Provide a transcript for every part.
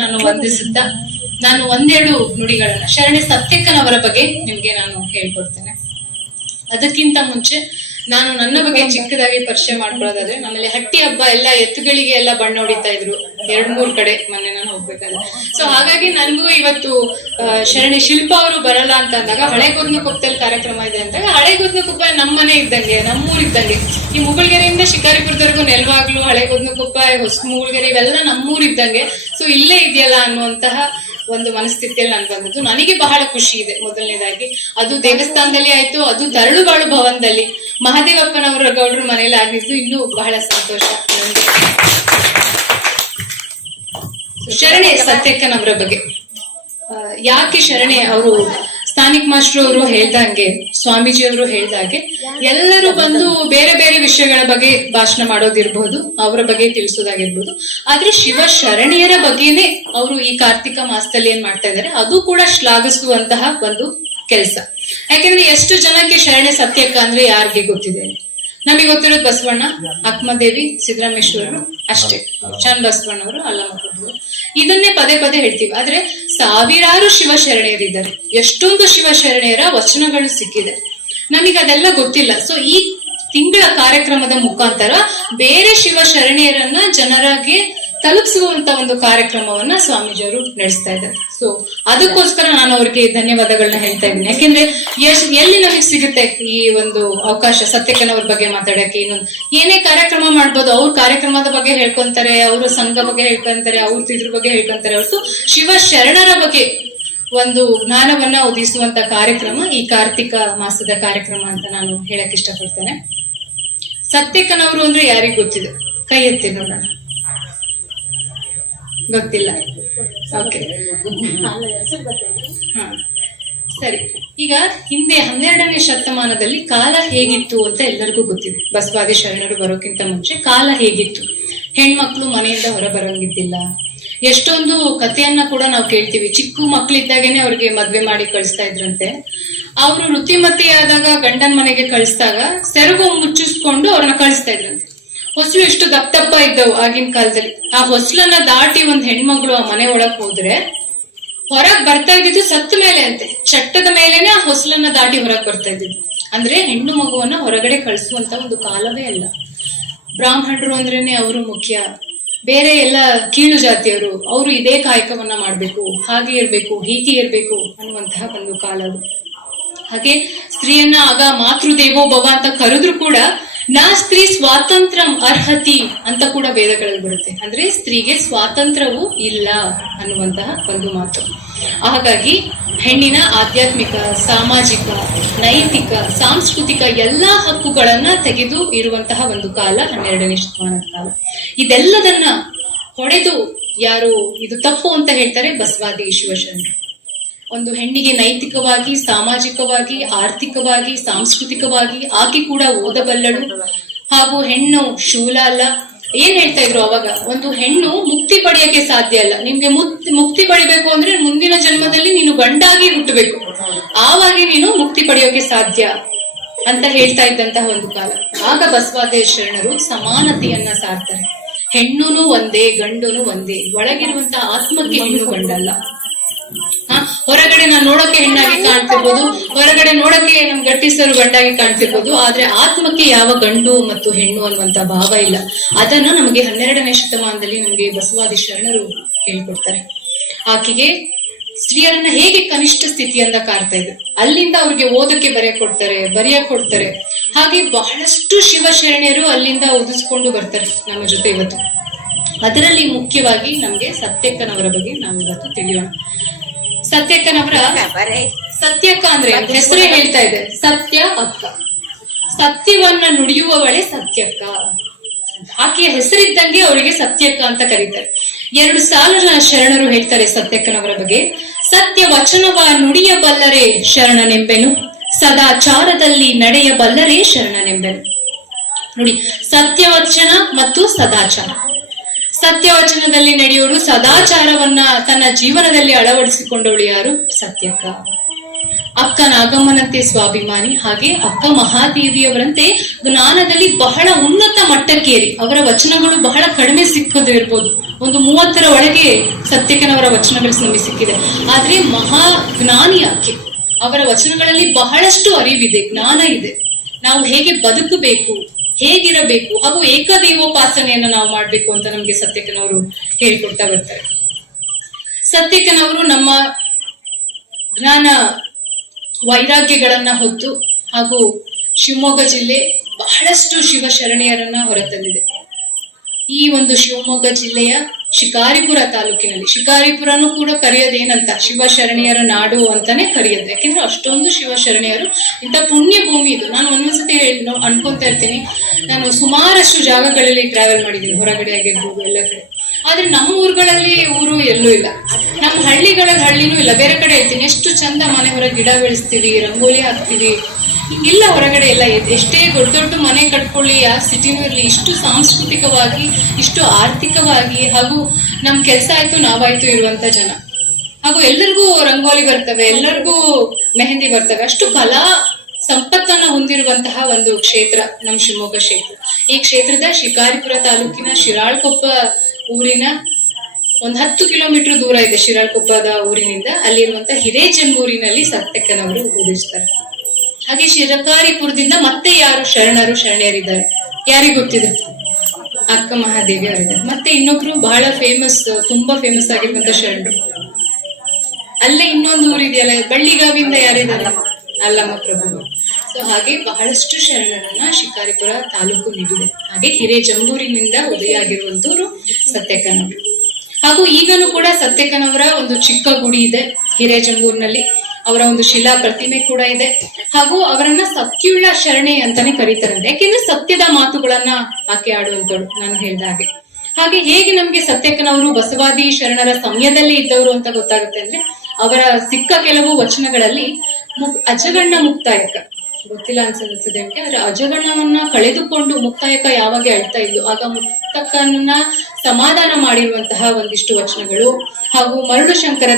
ನಾನು ವಂದಿಸುತ್ತಾ ನಾನು ಒಂದೆರಡು ನುಡಿಗಳನ್ನ ಶರಣೆ ಸತ್ಯಕ್ಕನವರ ಬಗ್ಗೆ ನಿಮ್ಗೆ ನಾನು ಹೇಳ್ಕೊಡ್ತೇನೆ. ಅದಕ್ಕಿಂತ ಮುಂಚೆ ನಾನು ನನ್ನ ಬಗ್ಗೆ ಚಿಕ್ಕದಾಗಿ ಪರಿಚಯ ಮಾಡ್ಕೊಳ್ಳೋದಾದ್ರೆ, ನಮ್ಮಲ್ಲಿ ಹಟ್ಟಿ ಹಬ್ಬ ಎಲ್ಲ ಎತ್ತುಗಳಿಗೆ ಎಲ್ಲ ಬಣ್ಣ ಹೊಡಿತಾ ಇದ್ರು 2-3 ಕಡೆ ಮೊನ್ನೆ ನಾನು ಹೋಗ್ಬೇಕಾದ್ರೆ. ಸೊ ಹಾಗಾಗಿ ನನ್ಗೂ ಇವತ್ತು ಶರಣೆ ಶಿಲ್ಪ ಅವರು ಬರಲ್ಲ ಅಂತ ಅಂದಾಗ ಹಳೆಗುದ್ನಕೊಪ್ಪದಲ್ಲಿ ಕಾರ್ಯಕ್ರಮ ಇದೆ ಅಂದಾಗ, ಹಳೆಗುದ್ನಕೊಪ್ಪ ನಮ್ಮನೆ ಇದ್ದಂಗೆ, ನಮ್ಮೂರ್ ಇದ್ದಂಗೆ. ಈ ಮುಗುಳ್ಗೆರೆಯಿಂದ ಶಿಕಾರಿಪುರದವರೆಗೂ ನೆಲವಾಗ್ಲು, ಹಳೆಗುದ್ನಕೊಪ್ಪ, ಮುಗುಳ್ಗೆರೆ ಇವೆಲ್ಲ ನಮ್ಮೂರ್ ಇದ್ದಂಗೆ. ಸೊ ಇಲ್ಲೇ ಇದೆಯಲ್ಲ ಅನ್ನುವಂತಹ ಒಂದು ಮನಸ್ಥಿತಿಯಲ್ಲಿ ನಾನು ಬಂದದ್ದು. ನನಗೆ ಬಹಳ ಖುಷಿ ಇದೆ. ಮೊದಲನೇದಾಗಿ ಅದು ದೇವಸ್ಥಾನದಲ್ಲಿ ಆಯ್ತು, ಅದು ತರಳುಬಾಳು ಭವನದಲ್ಲಿ ಮಹಾದೇವಪ್ಪನವರ ಗೌಡ್ರ ಮನೆಯಲ್ಲಿ ಆಗಿದ್ದು ಇನ್ನೂ ಬಹಳ ಸಂತೋಷ. ಶರಣೆ ಸತ್ಯಕ್ಕನವರ ಬಗ್ಗೆ ಯಾಕೆ ಶರಣೆ ಅವರು ಸ್ಥಾನಿಕ್ ಮಾಸ್ಟರ್ ಅವರು ಹೇಳ್ದಂಗೆ, ಸ್ವಾಮೀಜಿ ಅವರು ಹೇಳ್ದಾಗೆ ಎಲ್ಲರೂ ಬಂದು ಬೇರೆ ಬೇರೆ ವಿಷಯಗಳ ಬಗ್ಗೆ ಭಾಷಣ ಮಾಡೋದಿರ್ಬಹುದು, ಅವರ ಬಗ್ಗೆ ತಿಳಿಸೋದಾಗಿರ್ಬೋದು. ಆದ್ರೆ ಶಿವ ಶರಣೆಯರ ಬಗ್ಗೆನೆ ಅವರು ಈ ಕಾರ್ತಿಕ ಮಾಸದಲ್ಲಿ ಏನ್ ಮಾಡ್ತಾ ಇದ್ದಾರೆ, ಅದು ಕೂಡ ಶ್ಲಾಘಿಸುವಂತಹ ಒಂದು ಕೆಲಸ. ಯಾಕೆಂದ್ರೆ ಎಷ್ಟು ಜನಕ್ಕೆ ಶರಣೆ ಸತ್ಯಕ್ಕ ಅಂದ್ರೆ ಯಾರಿಗೆ ಗೊತ್ತಿದೆ? ನಮಗೆ ಗೊತ್ತಿರೋದು ಬಸವಣ್ಣ, ಅಕ್ಕಮದೇವಿ, ಸಿದ್ದರಾಮೇಶ್ವರರು ಅಷ್ಟೇ. ಚಂದ್ ಬಸವಣ್ಣವರು, ಅಲ್ಲಮಪ್ರಭು, ಇದನ್ನೇ ಪದೇ ಪದೇ ಹೇಳ್ತೀವಿ. ಆದ್ರೆ ಸಾವಿರಾರು ಶಿವಶರಣೆಯರಿದ್ದಾರೆ, ಎಷ್ಟೊಂದು ಶಿವಶರಣೆಯರ ವಚನಗಳು ಸಿಕ್ಕಿದೆ, ನಮಗೆ ಅದೆಲ್ಲ ಗೊತ್ತಿಲ್ಲ. ಸೊ ಈ ತಿಂಗಳ ಕಾರ್ಯಕ್ರಮದ ಮುಖಾಂತರ ಬೇರೆ ಶಿವಶರಣೆಯರನ್ನ ಜನರಿಗೆ ತಲುಪಿಸುವಂತ ಒಂದು ಕಾರ್ಯಕ್ರಮವನ್ನ ಸ್ವಾಮೀಜಿಯವರು ನಡೆಸ್ತಾ ಇದ್ದಾರೆ. ಸೊ ಅದಕ್ಕೋಸ್ಕರ ನಾನು ಅವ್ರಿಗೆ ಧನ್ಯವಾದಗಳನ್ನ ಹೇಳ್ತಾ ಇದ್ದೀನಿ. ಯಾಕೆಂದ್ರೆ ಎಲ್ಲಿ ನಮಗೆ ಸಿಗುತ್ತೆ ಈ ಒಂದು ಅವಕಾಶ ಸತ್ಯಕ್ಕನವ್ರ ಬಗ್ಗೆ ಮಾತಾಡಕ್ಕೆ? ಇನ್ನೊಂದು ಏನೇ ಕಾರ್ಯಕ್ರಮ ಮಾಡ್ಬೋದು, ಅವ್ರ ಕಾರ್ಯಕ್ರಮದ ಬಗ್ಗೆ ಹೇಳ್ಕೊಂತಾರೆ, ಅವ್ರ ಸಂಘ ಬಗ್ಗೆ ಹೇಳ್ಕೊಂತಾರೆ, ಅವ್ರದ್ದು ಇದ್ರ ಬಗ್ಗೆ ಹೇಳ್ಕೊಂತಾರೆ ಹೊರತು ಶಿವ ಶರಣರ ಬಗ್ಗೆ ಒಂದು ಜ್ಞಾನವನ್ನ ಒದಗಿಸುವಂತ ಕಾರ್ಯಕ್ರಮ ಈ ಕಾರ್ತಿಕ ಮಾಸದ ಕಾರ್ಯಕ್ರಮ ಅಂತ ನಾನು ಹೇಳಕ್ ಇಷ್ಟಪಡ್ತೇನೆ. ಸತ್ಯಕ್ಕನವರು ಅಂದ್ರೆ ಯಾರಿಗ್ ಗೊತ್ತಿದೆ? ಕೈ ಎತ್ತಿ ನೋಡೋಣ. ಗೊತ್ತಿಲ್ಲ? ಓಕೆ, ಹಾ ಸರಿ. ಈಗ ಹಿಂದೆ 12ನೇ ಶತಮಾನದಲ್ಲಿ ಕಾಲ ಹೇಗಿತ್ತು ಅಂತ ಎಲ್ಲರಿಗೂ ಗೊತ್ತಿದೆ. ಬಸವಾದಿ ಶರಣರು ಬರೋಕ್ಕಿಂತ ಮುಂಚೆ ಕಾಲ ಹೇಗಿತ್ತು? ಹೆಣ್ಮಕ್ಳು ಮನೆಯಿಂದ ಹೊರ ಬರಂಗಿದ್ದಿಲ್ಲ. ಎಷ್ಟೊಂದು ಕಥೆಯನ್ನ ಕೂಡ ನಾವು ಕೇಳ್ತೀವಿ. ಚಿಕ್ಕ ಮಕ್ಳಿದ್ದಾಗೇನೆ ಅವ್ರಿಗೆ ಮದ್ವೆ ಮಾಡಿ ಕಳಿಸ್ತಾ ಇದ್ರಂತೆ. ಅವರು ಋತುಮತಿ ಆದಾಗ ಗಂಡನ ಮನೆಗೆ ಕಳಿಸಿದಾಗ ಸೆರಗು ಮುಚ್ಚಿಸ್ಕೊಂಡು ಅವ್ರನ್ನ ಕಳಿಸ್ತಾ ಇದ್ರಂತೆ. ಹೊಸಲು ಎಷ್ಟು ದಪ್ಪ ಇದ್ದವು ಆಗಿನ ಕಾಲದಲ್ಲಿ. ಆ ಹೊಸಲನ್ನ ದಾಟಿ ಒಂದ್ ಹೆಣ್ಮಗಳು ಆ ಮನೆ ಒಳಗ್ ಹೋದ್ರೆ ಹೊರಗ್ ಬರ್ತಾ ಇದ್ದಿದ್ದು ಸತ್ತ ಮೇಲೆ ಅಂತೆ. ಚಟ್ಟದ ಮೇಲೆನೆ ಆ ಹೊಸಲನ್ನ ದಾಟಿ ಹೊರಗ್ ಬರ್ತಾ ಇದ್ದಿದ್ದು. ಅಂದ್ರೆ ಹೆಣ್ಣು ಮಗುವನ್ನ ಹೊರಗಡೆ ಕಳಿಸುವಂತ ಒಂದು ಕಾಲವೇ ಅಲ್ಲ. ಬ್ರಾಹ್ಮಣರು ಅಂದ್ರೇನೆ ಅವರು ಮುಖ್ಯ, ಬೇರೆ ಎಲ್ಲ ಕೀಳು ಜಾತಿಯವರು ಅವರು ಇದೇ ಕಾಯಕವನ್ನ ಮಾಡ್ಬೇಕು, ಹಾಗೆ ಇರ್ಬೇಕು, ಹೀಗೆ ಇರ್ಬೇಕು ಅನ್ನುವಂತಹ ಒಂದು ಕಾಲ ಅದು. ಹಾಗೆ ಸ್ತ್ರೀಯನ್ನ ಆಗ ಮಾತೃದೇವೋ ಭವ ಅಂತ ಕರೆದ್ರು ಕೂಡ ನಾ ಸ್ತ್ರೀ ಸ್ವಾತಂತ್ರ್ಯ ಅರ್ಹತಿ ಅಂತ ಕೂಡ ವೇದಗಳಲ್ಲಿ ಬರುತ್ತೆ. ಅಂದ್ರೆ ಸ್ತ್ರೀಗೆ ಸ್ವಾತಂತ್ರ್ಯವೂ ಇಲ್ಲ ಅನ್ನುವಂತಹ ಒಂದು ಮಾತು. ಹಾಗಾಗಿ ಹೆಣ್ಣಿನ ಆಧ್ಯಾತ್ಮಿಕ, ಸಾಮಾಜಿಕ, ನೈತಿಕ, ಸಾಂಸ್ಕೃತಿಕ ಎಲ್ಲಾ ಹಕ್ಕುಗಳನ್ನ ತೆಗೆದು ಇರುವಂತಹ ಒಂದು ಕಾಲ 12ನೇ ಶತಮಾನದ ಕಾಲ. ಇದೆಲ್ಲದನ್ನ ಹೊಡೆದು ಯಾರು ಇದು ತಪ್ಪು ಅಂತ ಹೇಳ್ತಾರೆ? ಬಸವಾದಿ ಶಿವಶರಣರು. ಒಂದು ಹೆಣ್ಣಿಗೆ ನೈತಿಕವಾಗಿ, ಸಾಮಾಜಿಕವಾಗಿ, ಆರ್ಥಿಕವಾಗಿ, ಸಾಂಸ್ಕೃತಿಕವಾಗಿ ಆಕೆ ಕೂಡ ಓದಬಲ್ಲಳು, ಹಾಗೂ ಹೆಣ್ಣು ಶೂಲ ಅಲ್ಲ. ಏನ್ ಹೇಳ್ತಾ ಇದ್ರು ಅವಾಗ? ಒಂದು ಹೆಣ್ಣು ಮುಕ್ತಿ ಪಡೆಯಕ್ಕೆ ಸಾಧ್ಯ ಅಲ್ಲ. ನಿಮ್ಗೆ ಮುಕ್ತಿ ಪಡಿಬೇಕು ಅಂದ್ರೆ ಮುಂದಿನ ಜನ್ಮದಲ್ಲಿ ನೀನು ಗಂಡಾಗಿ ಹುಟ್ಟಬೇಕು, ಆವಾಗ ನೀನು ಮುಕ್ತಿ ಪಡೆಯೋಕೆ ಸಾಧ್ಯ ಅಂತ ಹೇಳ್ತಾ ಇದ್ದಂತಹ ಒಂದು ಕಾಲ. ಆಗ ಬಸವಾದಿ ಶರಣರು ಸಮಾನತೆಯನ್ನ ಸಾರ್ತಾರೆ. ಹೆಣ್ಣುನು ಒಂದೇ, ಗಂಡುನು ಒಂದೇ. ಒಳಗಿರುವಂತಹ ಆತ್ಮಕ್ಕೆ ಹೆಣ್ಣು ಗಂಡಲ್ಲ. ಹೊರಗಡೆ ನಾನು ನೋಡಕ್ಕೆ ಹೆಣ್ಣಾಗಿ ಕಾಣ್ತಿರ್ಬೋದು, ಹೊರಗಡೆ ನೋಡಕ್ಕೆ ನಮ್ ಗಟ್ಟಿಸರು ಗಂಡಾಗಿ ಕಾಣ್ತಿರ್ಬೋದು, ಆದ್ರೆ ಆತ್ಮಕ್ಕೆ ಯಾವ ಗಂಡು ಮತ್ತು ಹೆಣ್ಣು ಅನ್ನುವಂತ ಭಾವ ಇಲ್ಲ. ಅದನ್ನ ನಮಗೆ 12ನೇ ಶತಮಾನದಲ್ಲಿ ನಮಗೆ ಬಸವಾದಿ ಶರಣರು ಹೇಳ್ಕೊಡ್ತಾರೆ. ಆಕೆಗೆ ಸ್ತ್ರೀಯರನ್ನ ಹೇಗೆ ಕನಿಷ್ಠ ಸ್ಥಿತಿಯಿಂದ ಕಾಡ್ತಾ ಇದ್ರು, ಅಲ್ಲಿಂದ ಅವ್ರಿಗೆ ಓದಕ್ಕೆ ಬರೆಯಕ್ ಕೊಡ್ತಾರೆ. ಹಾಗೆ ಬಹಳಷ್ಟು ಶಿವಶರಣೆಯರು ಅಲ್ಲಿಂದ ಓದಿಸ್ಕೊಂಡು ಬರ್ತಾರೆ ನಮ್ಮ ಜೊತೆ ಇವತ್ತು. ಅದರಲ್ಲಿ ಮುಖ್ಯವಾಗಿ ನಮ್ಗೆ ಸತ್ಯಕ್ಕನವರ ಬಗ್ಗೆ ನಾವು ಇವತ್ತು ತಿಳಿಯೋಣ. ಸತ್ಯಕ್ಕನವರ ಸತ್ಯಕ್ಕ ಅಂದ್ರೆ ಹೆಸರೇ ಹೇಳ್ತಾ ಇದೆ, ಸತ್ಯ ಅಕ್ಕ. ಸತ್ಯವನ್ನ ನುಡಿಯುವವಳೆ ಸತ್ಯಕ್ಕ. ಆಕೆಯ ಹೆಸರಿದ್ದಂಗೆ ಅವರಿಗೆ ಸತ್ಯಕ್ಕ ಅಂತ ಕರೀತಾರೆ. 2 ಸಾಲುಗಳ ಶರಣರು ಹೇಳ್ತಾರೆ ಸತ್ಯಕ್ಕನವರ ಬಗ್ಗೆ. ಸತ್ಯ ವಚನವ ನುಡಿಯಬಲ್ಲರೆ ಶರಣನೆಂಬೆನು, ಸದಾಚಾರದಲ್ಲಿ ನಡೆಯಬಲ್ಲರೆ ಶರಣನೆಂಬೆನು. ನೋಡಿ, ಸತ್ಯವಚನ ಮತ್ತು ಸದಾಚಾರ. ಸತ್ಯವಚನದಲ್ಲಿ ನಡೆಯೋರು, ಸದಾಚಾರವನ್ನ ತನ್ನ ಜೀವನದಲ್ಲಿ ಅಳವಡಿಸಿಕೊಂಡವಳು ಯಾರು? ಸತ್ಯಕ್ಕ. ಅಕ್ಕ ನಾಗಮ್ಮನಂತೆ ಸ್ವಾಭಿಮಾನಿ, ಹಾಗೆ ಅಕ್ಕ ಮಹಾದೇವಿಯವರಂತೆ ಜ್ಞಾನದಲ್ಲಿ ಬಹಳ ಉನ್ನತ ಮಟ್ಟಕ್ಕೇರಿ. ಅವರ ವಚನಗಳು ಬಹಳ ಕಡಿಮೆ ಸಿಕ್ಕೋದು ಇರ್ಬೋದು, ಒಂದು 30ರ ಒಳಗೆ ಸತ್ಯಕ್ಕನವರ ವಚನಗಳು ನಮಗೆ ಸಿಕ್ಕಿದೆ. ಆದ್ರೆ ಮಹಾ ಜ್ಞಾನಿ ಆಕೆ. ಅವರ ವಚನಗಳಲ್ಲಿ ಬಹಳಷ್ಟು ಅರಿವಿದೆ, ಜ್ಞಾನ ಇದೆ. ನಾವು ಹೇಗೆ ಬದುಕಬೇಕು, ಹೇಗಿರಬೇಕು, ಹಾಗೂ ಏಕದೇವೋಪಾಸನೆಯನ್ನ ನಾವು ಮಾಡ್ಬೇಕು ಅಂತ ನಮ್ಗೆ ಸತ್ಯಕ್ಕನವರು ಹೇಳಿಕೊಡ್ತಾ ಬರ್ತಾರೆ. ಸತ್ಯಕ್ಕನವರು ನಮ್ಮ ಜ್ಞಾನ ವೈರಾಗ್ಯಗಳನ್ನ ಹೊತ್ತು ಹಾಗೂ ಶಿವಮೊಗ್ಗ ಜಿಲ್ಲೆ ಬಹಳಷ್ಟು ಶಿವಶರಣೆಯರನ್ನ ಹೊರತಂದಿದೆ. ಈ ಒಂದು ಶಿವಮೊಗ್ಗ ಜಿಲ್ಲೆಯ ಶಿಕಾರಿಪುರ ತಾಲೂಕಿನಲ್ಲಿ, ಶಿಕಾರಿಪುರನೂ ಕೂಡ ಕರೆಯೋದೇನಂತ, ಶಿವಶರಣೆಯರ ನಾಡು ಅಂತಾನೆ ಕರೆಯೋದು. ಯಾಕೆಂದ್ರೆ ಅಷ್ಟೊಂದು ಶಿವಶರಣೆಯರು, ಇಂಥ ಪುಣ್ಯ ಭೂಮಿ ಇದು. ನಾನು ಒಂದೊಂದ್ಸತಿ ಅನ್ಕೊಂತಾ ಇರ್ತೀನಿ, ನಾನು ಸುಮಾರಷ್ಟು ಜಾಗಗಳಲ್ಲಿ ಟ್ರಾವೆಲ್ ಮಾಡಿದ್ದೀನಿ, ಹೊರಗಡೆ ಆಗಿರ್ಬೋದು, ಎಲ್ಲ ಕಡೆ. ಆದ್ರೆ ನಮ್ಮ ಊರುಗಳಲ್ಲಿ ಊರು ಎಲ್ಲೂ ಇಲ್ಲ, ನಮ್ಮ ಹಳ್ಳಿನೂ ಇಲ್ಲ. ಬೇರೆ ಕಡೆ ಹೇಳ್ತೀನಿ, ಎಷ್ಟು ಚಂದ ಮನೆ ಹೊರಗೆ ಗಿಡ ಬೆಳೆಸ್ತೀವಿ, ರಂಗೋಲಿ ಹಾಕ್ತಿವಿ, ಹಿಂಗೆಲ್ಲ ಹೊರಗಡೆ ಎಲ್ಲ ಎಷ್ಟೇ ದೊಡ್ಡ ದೊಡ್ಡ ಮನೆ ಕಟ್ಕೊಳ್ಳಿ, ಆ ಸಿಟಿನೂ ಇರಲಿ, ಇಷ್ಟು ಸಾಂಸ್ಕೃತಿಕವಾಗಿ, ಇಷ್ಟು ಆರ್ಥಿಕವಾಗಿ, ಹಾಗೂ ನಮ್ ಕೆಲಸ ಆಯ್ತು ನಾವಾಯ್ತು ಇರುವಂತ ಜನ. ಹಾಗೂ ಎಲ್ಲರಿಗೂ ರಂಗೋಲಿ ಬರ್ತವೆ, ಎಲ್ಲರಿಗೂ ಮೆಹಂದಿ ಬರ್ತವೆ. ಅಷ್ಟು ಕಲಾ ಸಂಪತ್ತನ್ನ ಹೊಂದಿರುವಂತಹ ಒಂದು ಕ್ಷೇತ್ರ ನಮ್ಮ ಶಿವಮೊಗ್ಗ ಕ್ಷೇತ್ರ. ಈ ಕ್ಷೇತ್ರದ ಶಿಕಾರಿಪುರ ತಾಲೂಕಿನ ಶಿರಾಳಕೊಪ್ಪ ಊರಿನ ಒಂದು 10 ಕಿಲೋಮೀಟರ್ ದೂರ ಇದೆ. ಶಿರಾಳಕೊಪ್ಪದ ಊರಿನಿಂದ ಅಲ್ಲಿರುವಂತ ಹಿರೇಜಂಬೂರಿನಲ್ಲಿ ಸತ್ಯಕ್ಕನವರು ಉದಿಸ್ತಾರೆ. ಹಾಗೆ ಶಿಕಾರಿಪುರದಿಂದ ಮತ್ತೆ ಯಾರು ಶರಣರಿದ್ದಾರೆ ಯಾರಿಗ್ ಗೊತ್ತಿದೆ? ಅಕ್ಕ ಮಹಾದೇವಿ ಅವರಿದ್ದಾರೆ. ಮತ್ತೆ ಇನ್ನೊಬ್ರು ಬಹಳ ತುಂಬಾ ಫೇಮಸ್ ಆಗಿರುವಂತ ಶರಣರು, ಅಲ್ಲೇ ಇನ್ನೊಂದು ಊರಿದೆಯಲ್ಲ, ಬಳ್ಳಿಗಾವಿಂದ ಯಾರಿದ್ದಾರೆ? ಅಲ್ಲಮ್ಮ ಪ್ರಭು. ಸೊ ಹಾಗೆ ಬಹಳಷ್ಟು ಶರಣರನ್ನ ಶಿಕಾರಿಪುರ ತಾಲೂಕು ನೀಡಿದೆ. ಹಾಗೆ ಹಿರೇಜಂಬೂರಿನಿಂದ ಉದಯ ಆಗಿರುವಂತವ್ರು ಸತ್ಯಕ್ಕನವರು. ಹಾಗೂ ಈಗಲೂ ಕೂಡ ಸತ್ಯಕ್ಕನವರ ಒಂದು ಚಿಕ್ಕ ಗುಡಿ ಇದೆ ಹಿರೇಜಂಬೂರಿನಲ್ಲಿ. ಅವರ ಒಂದು ಶಿಲಾ ಪ್ರತಿಮೆ ಕೂಡ ಇದೆ. ಹಾಗೂ ಅವರನ್ನ ಸತ್ಯುಳ್ಳ ಶರಣೆ ಅಂತಾನೆ ಕರೀತಾರಂತೆ, ಯಾಕೆಂದ್ರೆ ಸತ್ಯದ ಮಾತುಗಳನ್ನ ಆಕೆ ಆಡುವಂತವ್ರು, ನಾನು ಹೇಳ್ದ ಹಾಗೆ. ಹಾಗೆ ಹೇಗೆ ನಮ್ಗೆ ಸತ್ಯಕ್ಕನವರು ಬಸವಾದಿ ಶರಣರ ಸಮಯದಲ್ಲಿ ಇದ್ದವರು ಅಂತ ಗೊತ್ತಾಗುತ್ತೆ ಅಂದ್ರೆ, ಅವರ ಸಿಕ್ಕ ಕೆಲವು ವಚನಗಳಲ್ಲಿ ಅಜಗಣ್ಣ ಮುಕ್ತಾಯಕ, ಗೊತ್ತಿಲ್ಲ ಅನ್ಸನ್ನಿಸಿದೆ ನಿಮ್ಗೆ, ಆದ್ರೆ ಅಜಗಣ್ಣವನ್ನ ಕಳೆದುಕೊಂಡು ಮುಕ್ತಾಯಕ ಯಾವಾಗ ಅಳ್ತಾ ಇದ್ದು, ಆಗ ಮುಕ್ತಕನ್ನ ಸಮಾಧಾನ ಮಾಡಿರುವಂತಹ ಒಂದಿಷ್ಟು ವಚನಗಳು, ಹಾಗೂ ಮರುಳು ಶಂಕರ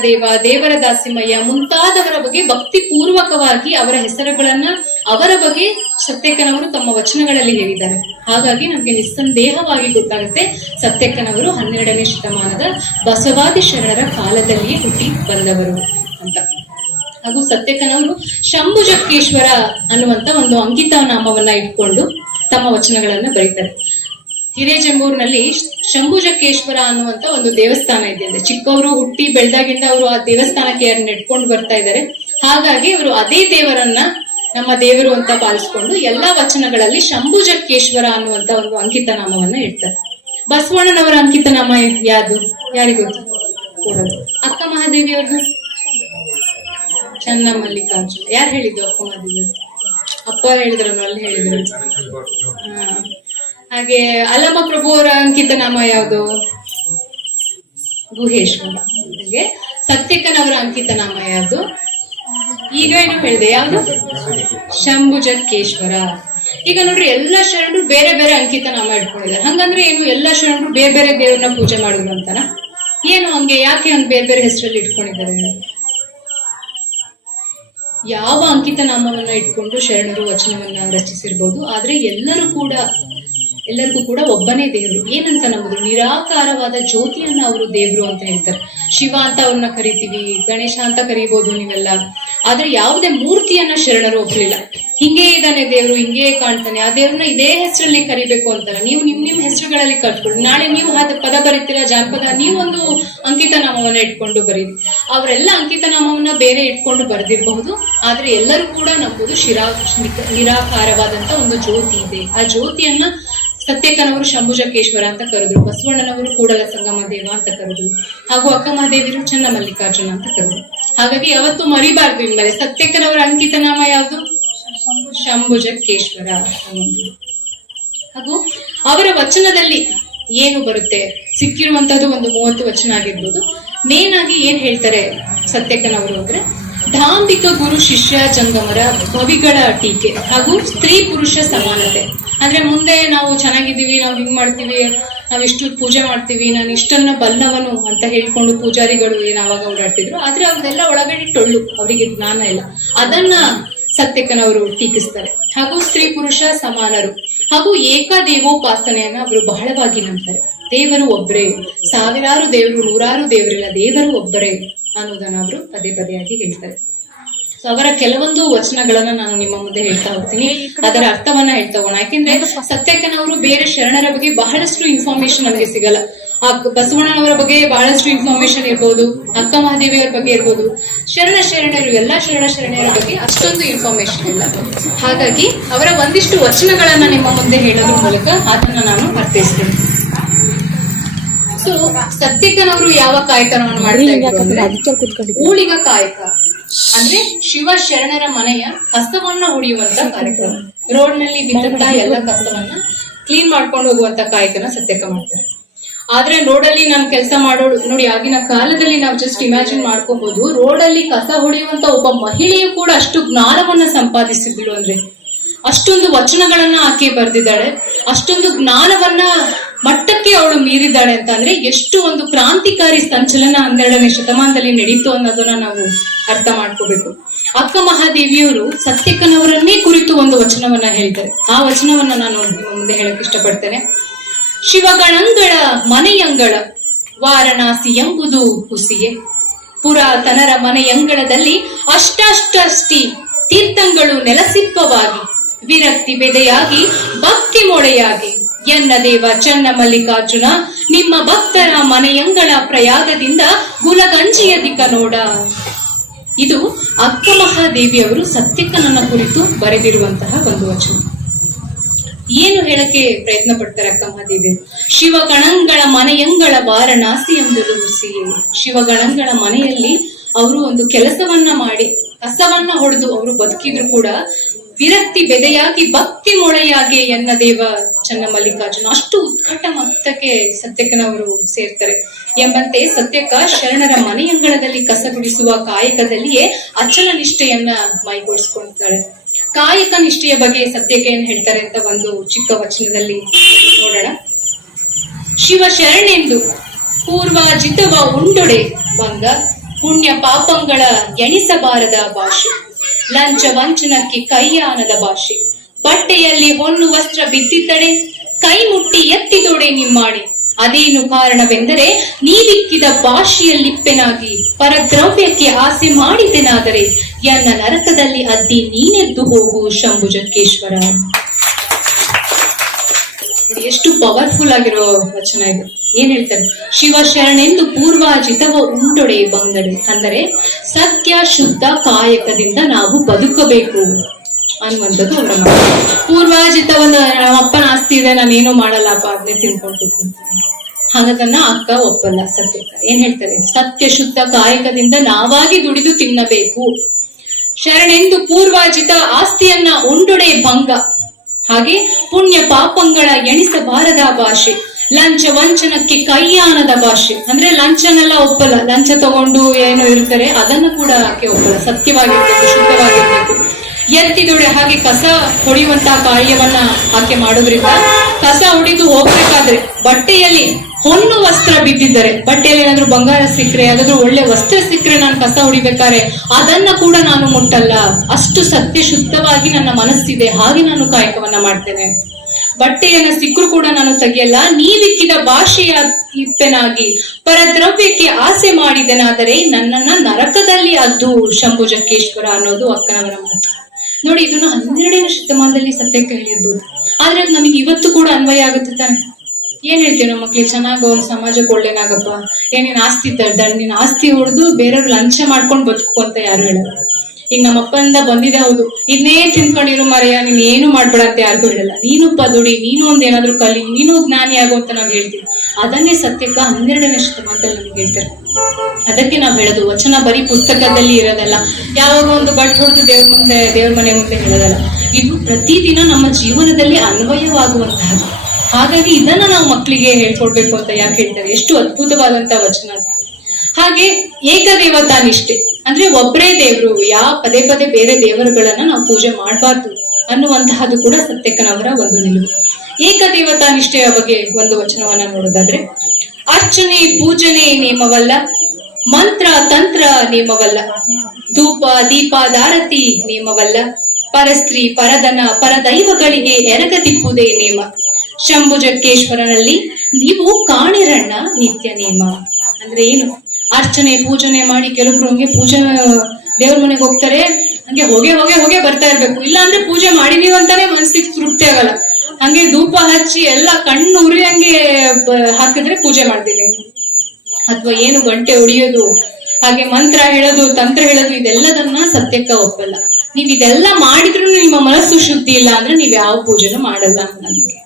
ದೇವರ ದಾಸಿಮಯ್ಯ ಮುಂತಾದವರ ಬಗ್ಗೆ ಭಕ್ತಿ ಪೂರ್ವಕವಾಗಿ ಅವರ ಹೆಸರುಗಳನ್ನ, ಅವರ ಬಗ್ಗೆ ಸತ್ಯಕ್ಕನವರು ತಮ್ಮ ವಚನಗಳಲ್ಲಿ ಹೇಳಿದ್ದಾರೆ. ಹಾಗಾಗಿ ನಮ್ಗೆ ನಿಸ್ಸಂದೇಹವಾಗಿ ಗೊತ್ತಾಗುತ್ತೆ ಸತ್ಯಕ್ಕನವರು 12ನೇ ಶತಮಾನದ ಬಸವಾದಿ ಶರಣರ ಕಾಲದಲ್ಲಿಯೇ ಹುಟ್ಟಿ ಬಂದವರು ಅಂತ. ಹಾಗೂ ಸತ್ಯಕ್ಕನವರು ಶಂಭುಜಕ್ಕೇಶ್ವರ ಅನ್ನುವಂತ ಒಂದು ಅಂಕಿತ ನಾಮವನ್ನ ಇಟ್ಕೊಂಡು ತಮ್ಮ ವಚನಗಳನ್ನ ಬರೀತಾರೆ. ಹಿರೇಜಂಬೂರಿನಲ್ಲಿ ಶಂಭುಜಕ್ಕೇಶ್ವರ ಅನ್ನುವಂತ ಒಂದು ದೇವಸ್ಥಾನ ಇದೆ ಅಂದ್ರೆ, ಚಿಕ್ಕವರು ಹುಟ್ಟಿ ಬೆಳೆದಾಗಿಂದ ಅವರು ಆ ದೇವಸ್ಥಾನಕ್ಕೆ ಯಾರು ನೆಟ್ಕೊಂಡು ಬರ್ತಾ ಇದ್ದಾರೆ. ಹಾಗಾಗಿ ಅವರು ಅದೇ ದೇವರನ್ನ ನಮ್ಮ ದೇವರು ಅಂತ ಪಾಲಿಸ್ಕೊಂಡು ಎಲ್ಲಾ ವಚನಗಳಲ್ಲಿ ಶಂಭುಜಕ್ಕೇಶ್ವರ ಅನ್ನುವಂತ ಒಂದು ಅಂಕಿತ ನಾಮವನ್ನ ಇಡ್ತಾರೆ. ಬಸವಣ್ಣನವರ ಅಂಕಿತ ನಾಮ ಯಾವುದು? ಯಾರಿಗೊತ್ತು? ಅಕ್ಕ ಮಹಾದೇವಿ ಅವ್ರದ್ದು ಚನ್ನಮಲ್ಲಿಕಾರ್ಜುನ. ಯಾರು ಹೇಳಿದ್ದು ಅಕ್ಕ ಮಹಾದೇವಿ? ಅಪ್ಪ ಹೇಳಿದ್ರು, ಅಲ್ಲಿ ಹೇಳಿದ್ರು. ಹಾಗೆ ಅಲ್ಲಮ್ಮ ಪ್ರಭು ಅವರ ಅಂಕಿತ ನಾಮ ಯಾವುದು? ಗುಹೇಶ್ವರ. ಹಾಗೆ ಸತ್ಯಕ್ಕನವರ ಅಂಕಿತ ನಾಮ ಯಾವುದು? ಈಗ ಏನು ಹೇಳಿದೆ, ಯಾವುದು? ಶಂಭುಜಕ್ಕೇಶ್ವರ. ಈಗ ನೋಡ್ರಿ, ಎಲ್ಲಾ ಶರಣರು ಬೇರೆ ಬೇರೆ ಅಂಕಿತ ನಾಮ ಇಟ್ಕೊಂಡಿದ್ದಾರೆ. ಹಂಗಂದ್ರೆ ಏನು, ಎಲ್ಲಾ ಶರಣರು ಬೇರೆ ಬೇರೆ ದೇವ್ರನ್ನ ಪೂಜೆ ಮಾಡಿದ್ರು ಅಂತಾನ? ಏನು ಹಂಗೆ, ಯಾಕೆ ಹಂಗ ಬೇರೆ ಬೇರೆ ಹೆಸರಲ್ಲಿ ಇಟ್ಕೊಂಡಿದ್ದಾರೆ? ಯಾವ ಅಂಕಿತ ನಾಮವನ್ನ ಇಟ್ಕೊಂಡು ಶರಣರು ವಚನವನ್ನ ರಚಿಸಿರ್ಬೋದು, ಆದ್ರೆ ಎಲ್ಲರಿಗೂ ಕೂಡ ಒಬ್ಬನೇ ದೇವರು. ಏನಂತ ನಂಬುದು? ನಿರಾಕಾರವಾದ ಜ್ಯೋತಿಯನ್ನ ಅವರು ದೇವರು ಅಂತ ಹೇಳ್ತಾರೆ. ಶಿವ ಅಂತ ಅವ್ರನ್ನ ಕರಿತೀವಿ, ಗಣೇಶ ಅಂತ ಕರಿಬಹುದು ನೀವೆಲ್ಲ, ಆದ್ರೆ ಯಾವುದೇ ಮೂರ್ತಿಯನ್ನ ಶರಣರು ಒಪ್ಲಿಲ್ಲ. ಹಿಂಗೇ ಇದ್ದಾನೆ ದೇವ್ರು, ಹಿಂಗೇ ಕಾಣ್ತಾನೆ, ಆ ದೇವ್ರನ್ನ ಇದೇ ಹೆಸರಲ್ಲಿ ಕರಿಬೇಕು ಅಂತಾರ. ನೀವು ನಿಮ್ ಹೆಸರುಗಳಲ್ಲಿ ಕಟ್ಕೊಳ್ಳಿ. ನಾಳೆ ನೀವು ಪದ ಬರೀತೀರಾ, ಜಾನಪದ, ನೀವೊಂದು ಅಂಕಿತ ನಾಮವನ್ನ ಇಟ್ಕೊಂಡು ಬರೀರಿ. ಅವರೆಲ್ಲ ಅಂಕಿತ ನಾಮವನ್ನ ಬೇರೆ ಇಟ್ಕೊಂಡು ಬರೆದಿರಬಹುದು, ಆದ್ರೆ ಎಲ್ಲರೂ ಕೂಡ ನಂಬುದು ನಿರಾಕಾರವಾದಂತ ಒಂದು ಜ್ಯೋತಿ ಇದೆ. ಆ ಜ್ಯೋತಿಯನ್ನ ಸತ್ಯಕ್ಕನವರು ಶಂಭುಜಕ್ಕೇಶ್ವರ ಅಂತ ಕರೆದ್ರು, ಬಸವಣ್ಣನವರು ಕೂಡಲ ಸಂಗಮ ದೇವ ಅಂತ ಕರೆದ್ರು, ಹಾಗೂ ಅಕ್ಕ ಮಹಾದೇವಿರು ಚನ್ನಮಲ್ಲಿಕಾರ್ಜುನ ಅಂತ ಕರೆದ್ರು. ಹಾಗಾಗಿ ಯಾವತ್ತು ಮರಿಬಾರ್ದು. ಇನ್ಮೇಲೆ ಸತ್ಯಕ್ಕನವರ ಅಂಕಿತ ನಾಮ ಯಾವುದು? ಶಂಭುಜಕ್ಕೇಶ್ವರ ಅನ್ನೋದು. ಹಾಗೂ ಅವರ ವಚನದಲ್ಲಿ ಏನು ಬರುತ್ತೆ, ಸಿಕ್ಕಿರುವಂತದ್ದು ಒಂದು 30 ವಚನ ಆಗಿರ್ಬೋದು. ಮೇನ್ ಆಗಿ ಏನ್ ಹೇಳ್ತಾರೆ ಸತ್ಯಕ್ಕನವರು ಅಂದ್ರೆ, ಧಾಂಬಿಕ ಗುರು ಶಿಷ್ಯ ಜಂಗಮರ ಭವಿಗಳ ಟೀಕೆ ಹಾಗೂ ಸ್ತ್ರೀ ಪುರುಷ ಸಮಾನತೆ. ಅಂದ್ರೆ ಮುಂದೆ ನಾವು ಚೆನ್ನಾಗಿದ್ದೀವಿ, ನಾವು ಹಿಂಗ್ ಮಾಡ್ತೀವಿ, ನಾವ್ ಇಷ್ಟು ಪೂಜೆ ಮಾಡ್ತೀವಿ, ನಾನು ಇಷ್ಟನ್ನ ಬಲ್ಲವನು ಅಂತ ಹೇಳ್ಕೊಂಡು ಪೂಜಾರಿಗಳು ಏನಾವಾಗ ಓಡಾಡ್ತಿದ್ರು. ಆದ್ರೆ ಅವ್ರದೆಲ್ಲ ಒಳಗಡೆ ಟೊಳ್ಳು, ಅವರಿಗೆ ಜ್ಞಾನ ಇಲ್ಲ. ಅದನ್ನ ಸತ್ಯಕ್ಕನವರು ಟೀಕಿಸ್ತಾರೆ. ಹಾಗೂ ಸ್ತ್ರೀ ಪುರುಷ ಸಮಾನರು ಹಾಗೂ ಏಕದೇವೋಪಾಸನೆಯನ್ನ ಅವರು ಬಹಳವಾಗಿ ನಂಬ್ತಾರೆ. ದೇವರು ಒಬ್ಬರೇ, ಸಾವಿರಾರು ದೇವರು, ನೂರಾರು ದೇವರಿಲ್ಲ, ದೇವರು ಒಬ್ಬರೇ ಅನ್ನೋದನ್ನ ಅವರು ಪದೇ ಪದೇಯಾಗಿ ಹೇಳ್ತಾರೆ. ಸೊ ಅವರ ಕೆಲವೊಂದು ವಚನಗಳನ್ನ ನಾನು ನಿಮ್ಮ ಮುಂದೆ ಹೇಳ್ತಾ ಹೋಗ್ತೀನಿ, ಅದರ ಅರ್ಥವನ್ನ ಹೇಳ್ತಾ ಹೋಗೋಣ. ಯಾಕೆಂದ್ರೆ ಸತ್ಯಕ್ಕನವರು ಬೇರೆ ಶರಣರ ಬಗ್ಗೆ ಬಹಳಷ್ಟು ಇನ್ಫಾರ್ಮೇಶನ್ ನಮಗೆ ಸಿಗಲ್ಲ. ಆ ಬಸವಣ್ಣನವರ ಬಗ್ಗೆ ಬಹಳಷ್ಟು ಇನ್ಫಾರ್ಮೇಶನ್ ಇರ್ಬೋದು, ಅಕ್ಕ ಮಹಾದೇವಿಯವರ ಬಗ್ಗೆ ಇರ್ಬೋದು, ಶರಣರು ಎಲ್ಲಾ ಶರಣೆಯರ ಬಗ್ಗೆ ಅಷ್ಟೊಂದು ಇನ್ಫಾರ್ಮೇಶನ್ ಇಲ್ಲ. ಹಾಗಾಗಿ ಅವರ ಒಂದಿಷ್ಟು ವಚನಗಳನ್ನ ನಿಮ್ಮ ಮುಂದೆ ಹೇಳೋದ್ರ ಮೂಲಕ ಅದನ್ನ ನಾನು ಅರ್ಥೈಸ್ತೇನೆ. ಸೊ ಸತ್ಯಕ್ಕನವರು ಯಾವ ಕಾಯಕವನ್ನು ಮಾಡ್ತಾ ಇದ್ರು? ಊಳಿಗ ಕಾಯಕ, ಅಂದ್ರೆ ಶಿವ ಶರಣರ ಮನೆಯ ಕಸವನ್ನ ಹೊಡೆಯುವಂತ ಕಾರ್ಯಕ್ರಮ. ರೋಡ್ ನಲ್ಲಿ ಬಿದ್ದಂತಹ ಎಲ್ಲ ಕಸವನ್ನ ಕ್ಲೀನ್ ಮಾಡ್ಕೊಂಡು ಹೋಗುವಂತ ಕಾಯಕನ ಸತ್ಯಕ್ಕ ಮಾಡ್ತಾರೆ. ಆದ್ರೆ ರೋಡಲ್ಲಿ ನಾನು ಕೆಲಸ ನೋಡಿ, ಆಗಿನ ಕಾಲದಲ್ಲಿ ನಾವು ಜಸ್ಟ್ ಇಮ್ಯಾಜಿನ್ ಮಾಡ್ಕೋಬಹುದು, ರೋಡಲ್ಲಿ ಕಸ ಹೊಡೆಯುವಂತ ಒಬ್ಬ ಮಹಿಳೆಯು ಕೂಡ ಅಷ್ಟು ಜ್ಞಾನವನ್ನ ಸಂಪಾದಿಸಿದ್ಳು. ಅಂದ್ರೆ ಅಷ್ಟೊಂದು ವಚನಗಳನ್ನ ಆಕೆ ಬರೆದಿದ್ದಾಳೆ, ಅಷ್ಟೊಂದು ಜ್ಞಾನವನ್ನ ಮಟ್ಟಕ್ಕೆ ಅವಳು ಮೀರಿದ್ದಾಳೆ ಅಂತ ಅಂದ್ರೆ ಎಷ್ಟು ಒಂದು ಕ್ರಾಂತಿಕಾರಿ ಸಂಚಲನ 12ನೇ ಶತಮಾನದಲ್ಲಿ ನಡೀತು ಅನ್ನೋದನ್ನ ನಾವು ಅರ್ಥ ಮಾಡ್ಕೋಬೇಕು. ಅಕ್ಕ ಮಹಾದೇವಿಯವರು ಸತ್ಯಕ್ಕನವರನ್ನೇ ಕುರಿತು ಒಂದು ವಚನವನ್ನ ಹೇಳಿದ್ದಾರೆ. ಆ ವಚನವನ್ನ ನಾನು ನಿಮ್ಮ ಮುಂದೆ ಹೇಳಕ್ ಇಷ್ಟಪಡ್ತೇನೆ. ಶಿವಗಣಂಗಳ ಮನೆಯಂಗಳ ವಾರಣಾಸಿ ಎಂಬುದು ಹುಸಿಯೇ, ಪುರಾತನರ ಮನೆಯಂಗಳದಲ್ಲಿ ಅಷ್ಟಾಷ್ಟಿ ತೀರ್ಥಂಗಳು ನೆಲಸಿಪ್ಪವಾಗಿ, ವಿರಕ್ತಿ ಬೆದೆಯಾಗಿ ಭಕ್ತಿ ಮೊಳೆಯಾಗಿ, ಎನ್ನ ದೇವ ಚನ್ನ ಮಲ್ಲಿಕಾರ್ಜುನ ನಿಮ್ಮ ಭಕ್ತರ ಮನೆಯಂಗಳ ಪ್ರಯಾಗದಿಂದ ಗುಲಗಂಜಿಯ ದಿಕ್ಕ ನೋಡ. ಇದು ಅಕ್ಕ ಮಹಾದೇವಿಯವರು ಸತ್ಯಕ್ಕನನ್ನ ಕುರಿತು ಬರೆದಿರುವಂತಹ ಒಂದು ವಚನ. ಏನು ಹೇಳಕ್ಕೆ ಪ್ರಯತ್ನ ಪಡ್ತಾರೆ ಅಕ್ಕ ಮಹಾದೇವಿ? ಶಿವಗಣಂಗಳ ಮನೆಯಂಗಳ ವಾರಣಾಸಿ ಎಂಬುದು ಹುಸಿಯೇ. ಶಿವಗಣಂಗಳ ಮನೆಯಲ್ಲಿ ಅವರು ಒಂದು ಕೆಲಸವನ್ನ ಮಾಡಿ ಕಸವನ್ನ ಹೊಡೆದು ಅವರು ಬದುಕಿದ್ರು ಕೂಡ ವಿರಕ್ತಿ ಬೆದೆಯಾಗಿ ಭಕ್ತಿ ಮೊಳೆಯಾಗಿ ಎನ್ನ ದೇವ ಚನ್ನ ಮಲ್ಲಿಕಾರ್ಜುನ, ಅಷ್ಟು ಉತ್ಕಟ ಮಟ್ಟಕ್ಕೆ ಸತ್ಯಕ್ಕನವರು ಸೇರ್ತಾರೆ ಎಂಬಂತೆ ಸತ್ಯಕ್ಕ ಶರಣರ ಮನೆಯಂಗಳದಲ್ಲಿ ಕಸ ಗುಡಿಸುವ ಕಾಯಕದಲ್ಲಿಯೇ ಅಚಲ ನಿಷ್ಠೆಯನ್ನ ಮೈಗೂಡಿಸ್ಕೊಳ್ತಾಳೆ. ಕಾಯಕ ನಿಷ್ಠೆಯ ಬಗ್ಗೆ ಸತ್ಯಕ್ಕೆ ಏನ್ ಹೇಳ್ತಾರೆ ಅಂತ ಒಂದು ಚಿಕ್ಕ ವಚನದಲ್ಲಿ ನೋಡೋಣ. ಶಿವ ಶರಣೆಂದು ಪೂರ್ವಾಜಿತವ ಉಂಡೊಡೆ ಭಂಗ, ಪುಣ್ಯ ಪಾಪಂಗಳ ಎಣಿಸಬಾರದ ಭಾಷೆ, ಲಂಚ ವಂಚನಕ್ಕೆ ಕೈಯಾನದ ಭಾಷೆ, ಬಟ್ಟೆಯಲ್ಲಿ ಹೊನ್ನು ವಸ್ತ್ರ ಬಿದ್ದಿದ್ದಡೆ ಕೈ ಮುಟ್ಟಿ ಎತ್ತಿದೊಡೆ ನಿಮ್ಮಾಣೆ, ಅದೇನು ಕಾರಣವೆಂದರೆ ನೀವಿಕ್ಕಿದ ಭಾಷೆಯಲ್ಲಿಪ್ಪೆನಾಗಿ ಪರದ್ರವ್ಯಕ್ಕೆ ಆಸೆ ಮಾಡಿದೆನಾದರೆ ಎನ್ನ ನರಕದಲ್ಲಿ ಅದ್ದಿ ನೀನೆದ್ದು ಹೋಗು ಶಂಭುಜಕ್ಕೇಶ್ವರ. ಎಷ್ಟು ಪವರ್ಫುಲ್ ಆಗಿರೋ ವಚನ ಇದು. ಏನ್ ಹೇಳ್ತಾರೆ? ಶಿವ ಶರಣೆಂದು ಪೂರ್ವಾಜಿತವ ಉಂಡೊಡೆ ಬಂಗಡೆ, ಅಂದರೆ ಸತ್ಯ ಶುದ್ಧ ಕಾಯಕದಿಂದ ನಾವು ಬದುಕಬೇಕು ಅನ್ನುವಂಥದ್ದು ಅವರ ಮಾತು. ಪೂರ್ವಾಜಿತವನ್ನ ನಮ್ಮಪ್ಪನ ಆಸ್ತಿ ಇದೆ, ನಾನೇನು ಮಾಡಲ್ಲಪ್ಪ, ಅದನ್ನೇ ತಿನ್ಕೊಂಡು ಹಾಗದನ್ನ ಅಕ್ಕ ಒಪ್ಪಲ್ಲ. ಸತ್ಯಕ್ಕ ಏನ್ ಹೇಳ್ತಾರೆ? ಸತ್ಯ ಶುದ್ಧ ಕಾಯಕದಿಂದ ನಾವಾಗಿ ದುಡಿದು ತಿನ್ನಬೇಕು. ಶರಣೆಂದು ಪೂರ್ವಾಜಿತ ಆಸ್ತಿಯನ್ನ ಉಂಡೊಡೆ ಭಂಗ, ಹಾಗೆ ಪುಣ್ಯ ಪಾಪಂಗಳ ಎಣಿಸಬಾರದ ಭಾಷೆ, ಲಂಚ ವಂಚನಕ್ಕೆ ಕೈಯಾನದ ಭಾಷೆ, ಅಂದ್ರೆ ಲಂಚನೆಲ್ಲ ಒಪ್ಪಲ್ಲ. ಲಂಚ ತಗೊಂಡು ಏನು ಇರ್ತಾರೆ ಅದನ್ನು ಕೂಡ ಆಕೆ ಒಪ್ಪಲ್ಲ. ಸತ್ಯವಾಗಿರ್ಬೇಕು, ಶುದ್ಧವಾಗಿರ್ಬೇಕು. ಎತ್ತಿದೊಡೆ, ಹಾಗೆ ಕಸ ಹೊಡೆಯುವಂತಹ ಕಾರ್ಯವನ್ನ ಆಕೆ ಮಾಡೋದ್ರಿಂದ ಕಸ ಹೊಡಿದು ಹೋಗ್ಬೇಕಾದ್ರೆ ಬಟ್ಟೆಯಲ್ಲಿ ಹೊನ್ನು ವಸ್ತ್ರ ಬಿದ್ದಿದ್ದಾರೆ, ಬಟ್ಟೆಯಲ್ಲಿ ಏನಾದ್ರು ಬಂಗಾರ ಸಿಕ್ಕರೆ, ಯಾವ್ದಾದ್ರು ಒಳ್ಳೆ ವಸ್ತ್ರ ಸಿಕ್ಕರೆ ನಾನು ಕಸ ಹೊಡಿಬೇಕಾರೆ ಅದನ್ನ ಕೂಡ ನಾನು ಮುಟ್ಟಲ್ಲ. ಅಷ್ಟು ಸತ್ಯ ಶುದ್ಧವಾಗಿ ನನ್ನ ಮನಸ್ಸಿದೆ, ಹಾಗೆ ನಾನು ಕಾಯಕವನ್ನ ಮಾಡ್ತೇನೆ. ಬಟ್ಟೆಯನ್ನ ಸಿಕ್ಕರು ಕೂಡ ನಾನು ತೆಗೆಯಲ್ಲ. ನೀವಿಕ್ಕಿದ ಭಾಷೆಯ ಇಪ್ಪೆನಾಗಿ ಪರದ್ರವ್ಯಕ್ಕೆ ಆಸೆ ಮಾಡಿದೆನಾದರೆ ನನ್ನನ್ನ ನರಕದಲ್ಲಿ ಅದ್ದು ಶಂಭುಜಕ್ಕೇಶ್ವರ ಅನ್ನೋದು ಅಕ್ಕನವರ ಮಾತು. ನೋಡಿ, ಇದನ್ನು 12ನೇ ಶತಮಾನದಲ್ಲಿ ಸತ್ಯಕ್ಕೆ ಹೇಳಿರ್ಬೋದು, ಆದ್ರೆ ಅದು ನಮಗೆ ಇವತ್ತು ಕೂಡ ಅನ್ವಯ ಆಗುತ್ತೆ ತಾನೆ. ಏನ್ ಹೇಳ್ತೀವಿ ನಮ್ಮ ಮಕ್ಳಿಗೆ? ಚೆನ್ನಾಗ ಒಂದು ಸಮಾಜಕ್ಕೆ ಒಳ್ಳೇನಾಗಪ್ಪ, ಏನೇನ್ ಆಸ್ತಿ ನಿನ್ ಆಸ್ತಿ ಹೊಡೆದು ಬೇರೆಯವ್ರು ಲಂಚ ಮಾಡ್ಕೊಂಡು ಬದುಕು ಅಂತ ಯಾರು ಹೇಳಲ್ಲ. ಈಗ ನಮ್ಮ ಅಪ್ಪಂದ ಬಂದಿದೆ, ಹೌದು, ಇದನ್ನೇ ತಿನ್ಕೊಂಡಿರೋ ಮರೆಯ, ನೀನ್ ಏನು ಮಾಡ್ಬೇಡ ಅಂತ ಯಾರಿಗೂ ಹೇಳಲ್ಲ. ನೀನು ದುಡಿ, ನೀನು ಒಂದೇನಾದ್ರೂ ಕಲಿ, ನೀನು ಜ್ಞಾನಿ ಆಗೋ ಅಂತ ನಾವ್ ಹೇಳ್ತೀವಿ. ಅದನ್ನೇ ಸತ್ಯಕ್ಕ 12ನೇ ಶತಮಾನದಲ್ಲಿ ನಮ್ಗೆ ಹೇಳ್ತಾರೆ. ಅದಕ್ಕೆ ನಾವ್ ಹೇಳೋದು, ವಚನ ಬರೀ ಪುಸ್ತಕದಲ್ಲಿ ಇರೋದಲ್ಲ, ಯಾವಾಗ ಒಂದು ಬಟ್ ಹೊಡೆದು ದೇವ್ರ ಮನೆ ಮುಂದೆ ಹೇಳೋದಲ್ಲ. ಇದು ಪ್ರತಿದಿನ ನಮ್ಮ ಜೀವನದಲ್ಲಿ ಅನ್ವಯವಾಗುವಂತಹದ್ದು. ಹಾಗಾಗಿ ಇದನ್ನ ನಾವು ಮಕ್ಕಳಿಗೆ ಹೇಳ್ಕೊಡ್ಬೇಕು ಅಂತ ಯಾಕೆ ಹೇಳ್ತಾರೆ? ಎಷ್ಟು ಅದ್ಭುತವಾದಂತ ವಚನ ಅದು. ಹಾಗೆ ಏಕದೇವತಾ ನಿಷ್ಠೆ, ಅಂದ್ರೆ ಒಬ್ಬರೇ ದೇವರು, ಪದೇ ಪದೇ ಬೇರೆ ದೇವರುಗಳನ್ನ ನಾವು ಪೂಜೆ ಮಾಡಬಾರ್ದು ಅನ್ನುವಂತಹದ್ದು ಕೂಡ ಸತ್ಯಕ್ಕನವರ ಒಂದು ನಿಲುವು. ಏಕದೇವತಾ ನಿಷ್ಠೆಯ ಬಗ್ಗೆ ಒಂದು ವಚನವನ್ನ ನೋಡೋದಾದ್ರೆ, ಅರ್ಚನೆ ಪೂಜನೆ ನೇಮವಲ್ಲ, ಮಂತ್ರ ತಂತ್ರ ನೇಮವಲ್ಲ, ಧೂಪ ದೀಪಾದಾರತಿ ನೇಮವಲ್ಲ, ಪರಸ್ತ್ರೀ ಪರದನ ಪರದೈವಗಳಿಗೆ ಎರಗದಿಪ್ಪುದೇ ನೇಮ, ಶಂಭುಜಕ್ಕೇಶ್ವರನಲ್ಲಿ ನೀವು ಕಾಣಿರಣ್ಣ ನಿತ್ಯ ನೇಮ. ಅಂದ್ರೆ ಏನು? ಅರ್ಚನೆ ಪೂಜನೆ ಮಾಡಿ ಕೆಲವೊಬ್ರು ಹಂಗೆ ಪೂಜೆ ದೇವ್ರ ಮನೆಗೆ ಹೋಗ್ತಾರೆ, ಹಂಗೆ ಹೊಗೆ ಹೊಗೆ ಹೊಗೆ ಬರ್ತಾ ಇರ್ಬೇಕು. ಇಲ್ಲ ಅಂದ್ರೆ ಪೂಜೆ ಮಾಡಿದೀವಿ ಅಂತಾನೆ ಮನಸ್ಸಿಗೆ ತೃಪ್ತಿ ಆಗಲ್ಲ. ಹಂಗೆ ಧೂಪ ಹಚ್ಚಿ ಎಲ್ಲ ಕಣ್ಣು ಉರಿ ಹಂಗೆ ಹಾಕಿದ್ರೆ ಪೂಜೆ ಮಾಡ್ತೀವಿ. ಅಥವಾ ಏನು ಗಂಟೆ ಹೊಡಿಯೋದು, ಹಾಗೆ ಮಂತ್ರ ಹೇಳೋದು, ತಂತ್ರ ಹೇಳೋದು, ಇದೆಲ್ಲದನ್ನ ಸತ್ಯಕ್ಕ ಒಪ್ಪಲ್ಲ. ನೀವ್ ಇದೆಲ್ಲ ಮಾಡಿದ್ರು ನಿಮ್ಮ ಮನಸ್ಸು ಶುದ್ಧಿ ಇಲ್ಲ ಅಂದ್ರೆ ನೀವ್ ಯಾವ ಪೂಜೆನೂ ಮಾಡಲ್ಲ. ನನ್ಗೆ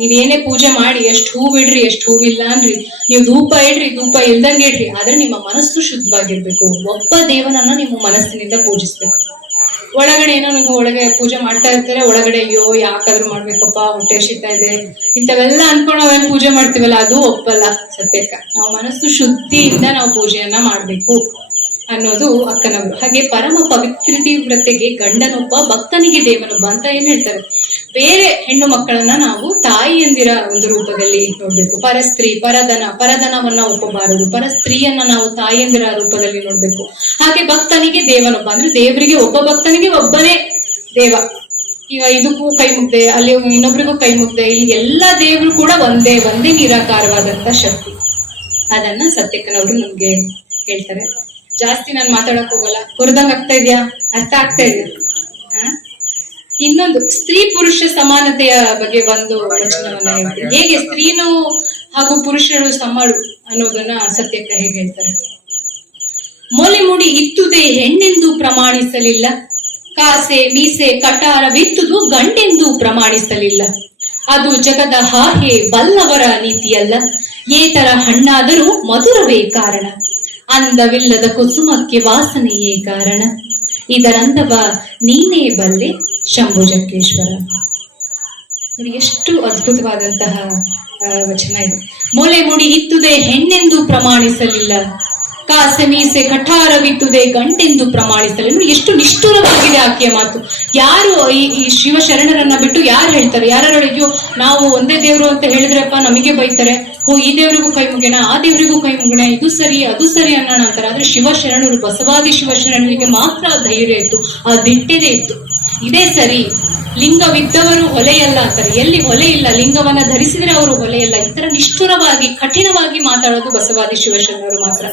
ನೀವೇನೇ ಪೂಜೆ ಮಾಡಿ, ಎಷ್ಟು ಹೂ ಬಿಡ್ರಿ, ಎಷ್ಟು ಹೂವಿಲ್ಲ ಅನ್ರಿ, ನೀವು ಧೂಪ ಇಡ್ರಿ, ಧೂಪ ಇಲ್ದಂಗೆ ಇಡ್ರಿ, ಆದ್ರೆ ನಿಮ್ಮ ಮನಸ್ಸು ಶುದ್ಧವಾಗಿರ್ಬೇಕು. ಒಬ್ಬ ದೇವನನ್ನ ನಿಮ್ಮ ಮನಸ್ಸಿನಿಂದ ಪೂಜಿಸ್ಬೇಕು. ಒಳಗಡೆ ಏನೋ ನೀವು ಒಳಗೆ ಪೂಜೆ ಮಾಡ್ತಾ ಇರ್ತಾರೆ, ಒಳಗಡೆ ಅಯ್ಯೋ ಯಾಕಾದ್ರೂ ಮಾಡ್ಬೇಕಪ್ಪ, ಹೊಟ್ಟೆ ಹಸಿತಾ ಇದೆ, ಇಂಥವೆಲ್ಲ ಅನ್ಕೊಂಡು ನಾವೇನು ಪೂಜೆ ಮಾಡ್ತೀವಲ್ಲ, ಅದು ಒಪ್ಪಲ್ಲ ಸತ್ಯಕ್ಕ. ನಾವು ಮನಸ್ಸು ಶುದ್ಧಿಯಿಂದ ನಾವು ಪೂಜೆಯನ್ನ ಮಾಡ್ಬೇಕು ಅನ್ನೋದು ಅಕ್ಕನವರು. ಹಾಗೆ ಪರಮ ಪವಿತ್ರತೆ ವ್ರತೆಗೆ ಗಂಡನೊಬ್ಬ, ಭಕ್ತನಿಗೆ ದೇವನೊಬ್ಬ ಅಂತ ಏನ್ ಹೇಳ್ತಾರೆ. ಬೇರೆ ಹೆಣ್ಣು ಮಕ್ಕಳನ್ನ ನಾವು ತಾಯಿಯಂದಿರ ಒಂದು ರೂಪದಲ್ಲಿ ನೋಡ್ಬೇಕು. ಪರಸ್ತ್ರೀ, ಪರಧನವನ್ನ ಒಪ್ಪಬಾರದು. ಪರಸ್ತ್ರೀಯನ್ನ ನಾವು ತಾಯಿಯಂದಿರ ರೂಪದಲ್ಲಿ ನೋಡ್ಬೇಕು. ಹಾಗೆ ಭಕ್ತನಿಗೆ ದೇವನೊಬ್ಬ ಅಂದ್ರೆ ದೇವರಿಗೆ ಒಬ್ಬ ಭಕ್ತನಿಗೆ ಒಬ್ಬನೇ ದೇವ. ಈಗ ಇದಕ್ಕೂ ಕೈ ಮುಗ್ದೆ, ಅಲ್ಲಿ ಇನ್ನೊಬ್ರಿಗೂ ಕೈ ಮುಗ್ದೆ, ಇಲ್ಲಿ ಎಲ್ಲಾ ದೇವರು ಕೂಡ ಒಂದೇ ನಿರಾಕಾರವಾದಂತ ಶಕ್ತಿ. ಅದನ್ನ ಸತ್ಯಕ್ಕನವರು ನಮ್ಗೆ ಹೇಳ್ತಾರೆ. ಜಾಸ್ತಿ ನಾನು ಮಾತಾಡಕ್ ಹೋಗಲ್ಲ. ಹೊರದಂಗ್ ಆಗ್ತಾ ಇದ್ಯಾ? ಅರ್ಥ ಆಗ್ತಾ ಇದೆಯಾ? ಇನ್ನೊಂದು ಸ್ತ್ರೀ ಪುರುಷ ಸಮಾನತೆಯ ಬಗ್ಗೆ ಒಂದು ವಚನವನ್ನ ಹೇಳ್ತೀನಿ. ಹೇಗೆ ಸ್ತ್ರೀನು ಹಾಗೂ ಪುರುಷರು ಸಮಾಳು ಅನ್ನೋದನ್ನ ಸತ್ಯಕ್ಕ ಹೇಗೆ ಹೇಳ್ತಾರೆ. ಮೊಲೆ ಮುಡಿ ಇತ್ತುದೇ ಹೆಣ್ಣೆಂದು ಪ್ರಮಾಣಿಸಲಿಲ್ಲ, ಕಾಸೆ ಮೀಸೆ ಕಟಾರವಿತ್ತುದು ಗಂಡೆಂದು ಪ್ರಮಾಣಿಸಲಿಲ್ಲ. ಅದು ಜಗದ ಹಾಗೆ ಬಲ್ಲವರ ನೀತಿಯಲ್ಲ, ಏತರ ಹಣ್ಣಾದರೂ ಮಧುರವೇ ಕಾರಣ. ಅಂದವಿಲ್ಲದ ಕುಸುಮಕ್ಕೆ ವಾಸನೆಯೇ ಕಾರಣ, ಇದರಂದವ ನೀನೇ ಬಲ್ಲೆ ಶಂಭುಜಕ್ಕೇಶ್ವರ. ನೋಡಿ ಎಷ್ಟು ಅದ್ಭುತವಾದಂತಹ ವಚನ ಇದು. ಮೊಲೆ ಮುಡಿ ಇತ್ತುದೇ ಹೆಣ್ಣೆಂದು ಪ್ರಮಾಣಿಸಲಿಲ್ಲ, ಕಾಸೆ ಮೀಸೆ ಕಠಾರವಿತ್ತುದೇ ಗಂಟೆಂದು ಪ್ರಮಾಣಿಸಲಿಲ್ಲ. ನೋಡಿ ಎಷ್ಟು ನಿಷ್ಠುರವಾಗಿದೆ ಆಕೆಯ ಮಾತು. ಯಾರು ಈ ಶಿವಶರಣರನ್ನ ಬಿಟ್ಟು ಯಾರು ಹೇಳ್ತಾರೆ? ಯಾರೊಳಗ್ಯೋ ನಾವು ಒಂದೇ ದೇವ್ರು ಅಂತ ಹೇಳಿದ್ರಪ್ಪ ನಮಗೆ ಬೈತಾರೆ, ಓ ಈ ದೇವರಿಗೂ ಕೈ ಮುಗಿಣ, ಆ ದೇವರಿಗೂ ಕೈ ಮುಗಿಣ, ಇದು ಸರಿ ಅದು ಸರಿ ಅನ್ನೋಣ ಅಂತಾರೆ. ಆದ್ರೆ ಶಿವಶರಣರು, ಬಸವಾದಿ ಶಿವಶರಣರಿಗೆ ಮಾತ್ರ ಧೈರ್ಯ ಇತ್ತು, ಆ ದಿಟ್ಟೆದೇ ಇತ್ತು. ಇದೇ ಸರಿ, ಲಿಂಗವಿದ್ದವರು ಹೊಲೆಯಲ್ಲ ಅಂತಾರೆ. ಎಲ್ಲಿ ಹೊಲೆ ಇಲ್ಲ, ಲಿಂಗವನ್ನ ಧರಿಸಿದ್ರೆ ಅವರು ಹೊಲೆಯಲ್ಲ. ಈ ತರ ನಿಷ್ಠುರವಾಗಿ ಕಠಿಣವಾಗಿ ಮಾತಾಡೋದು ಬಸವಾದಿ ಶಿವಶರಣರು ಮಾತ್ರ.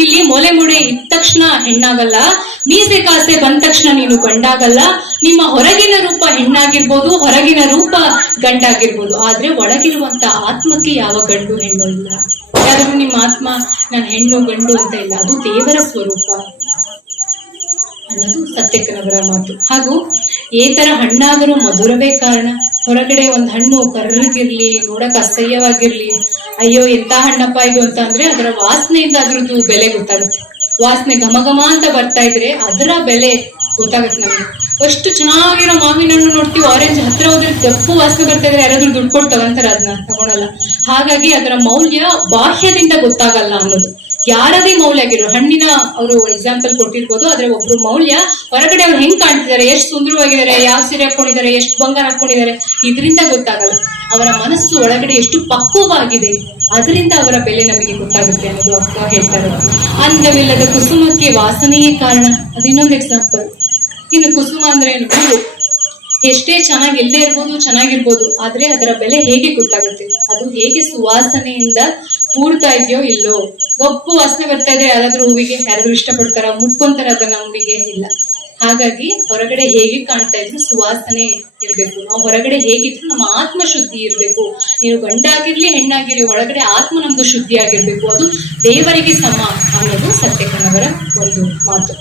ಇಲ್ಲಿ ಮೊಲೆ ಮುಡೆ ಇದ್ದ ತಕ್ಷಣ ಹೆಣ್ಣಾಗಲ್ಲ, ಮೀಸೆ ಕಾಸೆ ಬಂದ ತಕ್ಷಣ ನೀನು ಗಂಡಾಗಲ್ಲ. ನಿಮ್ಮ ಹೊರಗಿನ ರೂಪ ಹೆಣ್ಣಾಗಿರ್ಬೋದು, ಹೊರಗಿನ ರೂಪ ಗಂಡಾಗಿರ್ಬೋದು, ಆದ್ರೆ ಒಳಗಿರುವಂತ ಆತ್ಮಕ್ಕೆ ಯಾವ ಗಂಡು ಹೆಣ್ಣು ಇಲ್ಲ. ಯಾರಾದ್ರೂ ನಿಮ್ಮ ಆತ್ಮ ನಾನು ಹೆಣ್ಣು ಗಂಡು ಅಂತ ಇಲ್ಲ, ಅದು ದೇವರ ಸ್ವರೂಪ ಅನ್ನೋದು ಸತ್ಯಕ್ಕನವರ ಮಾತು. ಹಾಗೂ ಏತರ ಹಣ್ಣಾದರೂ ಮಧುರವೇ ಕಾರಣ. ಹೊರಗಡೆ ಒಂದ್ ಹಣ್ಣು ಕರ್ರಗಿರ್ಲಿ, ನೋಡಕ್ ಅಸಹ್ಯವಾಗಿರ್ಲಿ, ಅಯ್ಯೋ ಎಂತ ಹಣ್ಣಪ್ಪ ಇದು ಅಂತ ಅಂದ್ರೆ ಅದರ ವಾಸನೆಯಿಂದ ಅದ್ರದ್ದು ಬೆಲೆ ಗೊತ್ತಾಗುತ್ತೆ. ವಾಸನೆ ಘಮಘಮ ಅಂತ ಬರ್ತಾ ಇದ್ರೆ ಅದರ ಬೆಲೆ ಗೊತ್ತಾಗುತ್ತೆ ನಮ್ಗೆ. ಅಷ್ಟು ಚೆನ್ನಾಗಿರೋ ಮಾವಿನ ಹಣ್ಣು ನೋಡ್ತೀವಿ, ಆರೆಂಜ್ ಹತ್ರ ಹೋದ್ರೆ ದಪ್ಪು ವಾಸನೆ ಬರ್ತಾ ಇದ್ರೆ ಯಾರಾದ್ರೂ ದುಡ್ಡು ಕೊಟ್ಟು ತಗೊಂತಾರೆ, ಅದನ್ನ ತಗೊಳಲ್ಲ. ಹಾಗಾಗಿ ಅದರ ಮೌಲ್ಯ ಬಾಹ್ಯದಿಂದ ಗೊತ್ತಾಗಲ್ಲ ಅನ್ನೋದು. ಯಾರದೇ ಮೌಲ್ಯ ಆಗಿರೋ ಹಣ್ಣಿನ ಅವರು ಎಕ್ಸಾಂಪಲ್ ಕೊಟ್ಟಿರ್ಬೋದು, ಆದ್ರೆ ಒಬ್ರು ಮೌಲ್ಯ ಹೊರಗಡೆ ಅವ್ರು ಹೆಂಗ್ ಕಾಣ್ತಿದ್ದಾರೆ, ಎಷ್ಟು ಸುಂದರವಾಗಿದ್ದಾರೆ, ಯಾವ ಸೀರೆ ಹಾಕೊಂಡಿದ್ದಾರೆ, ಎಷ್ಟು ಬಂಗಾರ ಹಾಕೊಂಡಿದ್ದಾರೆ, ಇದರಿಂದ ಗೊತ್ತಾಗಲ್ಲ. ಅವರ ಮನಸ್ಸು ಒಳಗಡೆ ಎಷ್ಟು ಪಕ್ವವಾಗಿದೆ, ಅದರಿಂದ ಅವರ ಬೆಲೆ ನಮಗೆ ಗೊತ್ತಾಗುತ್ತೆ ಅನ್ನೋದು ಅಕ್ಕ ಹೇಳ್ತಾರೆ. ಅಂದವಿಲ್ಲದ ಕುಸುಮಕ್ಕೆ ವಾಸನೆಯೇ ಕಾರಣ, ಅದು ಇನ್ನೊಂದು ಎಕ್ಸಾಂಪಲ್. ಇನ್ನು ಕುಸುಮ ಅಂದ್ರೆ ಏನು? ಹೂವು ಎಷ್ಟೇ ಚೆನ್ನಾಗಿ ಎಲ್ಲೇ ಇರ್ಬೋದು, ಚೆನ್ನಾಗಿರ್ಬೋದು, ಆದ್ರೆ ಅದರ ಬೆಲೆ ಹೇಗೆ ಗೊತ್ತಾಗುತ್ತೆ? ಅದು ಹೇಗೆ ಸುವಾಸನೆಯಿಂದ ಪೂರ್ತಾ ಇದೆಯೋ ಇಲ್ಲೋ. ಒಬ್ಬು ವಾಸನೆ ಬರ್ತಾ ಇದ್ರೆ ಯಾರಾದ್ರೂ ಹೂವಿಗೆ ಯಾರಾದ್ರೂ ಇಷ್ಟಪಡ್ತಾರ, ಮುಟ್ಕೊಂತಾರ ಅದನ್ನ ಹೂವಿಗೆ? ಇಲ್ಲ. ಹಾಗಾಗಿ ಹೊರಗಡೆ ಹೇಗೆ ಕಾಣ್ತಾ ಇದ್ರು ಸುವಾಸನೆ ಇರ್ಬೇಕು. ನಾವು ಹೊರಗಡೆ ಹೇಗಿದ್ರು ನಮ್ಮ ಆತ್ಮ ಶುದ್ಧಿ ಇರ್ಬೇಕು. ನೀವು ಗಂಡಾಗಿರ್ಲಿ ಹೆಣ್ಣಾಗಿರ್ಲಿ, ಒಳಗಡೆ ಆತ್ಮ ನಮ್ದು ಶುದ್ಧಿ ಆಗಿರ್ಬೇಕು. ಅದು ದೇವರಿಗೆ ಸಮ ಅನ್ನೋದು ಸತ್ಯಕ್ಕನವರ ಒಂದು ಮಾತು.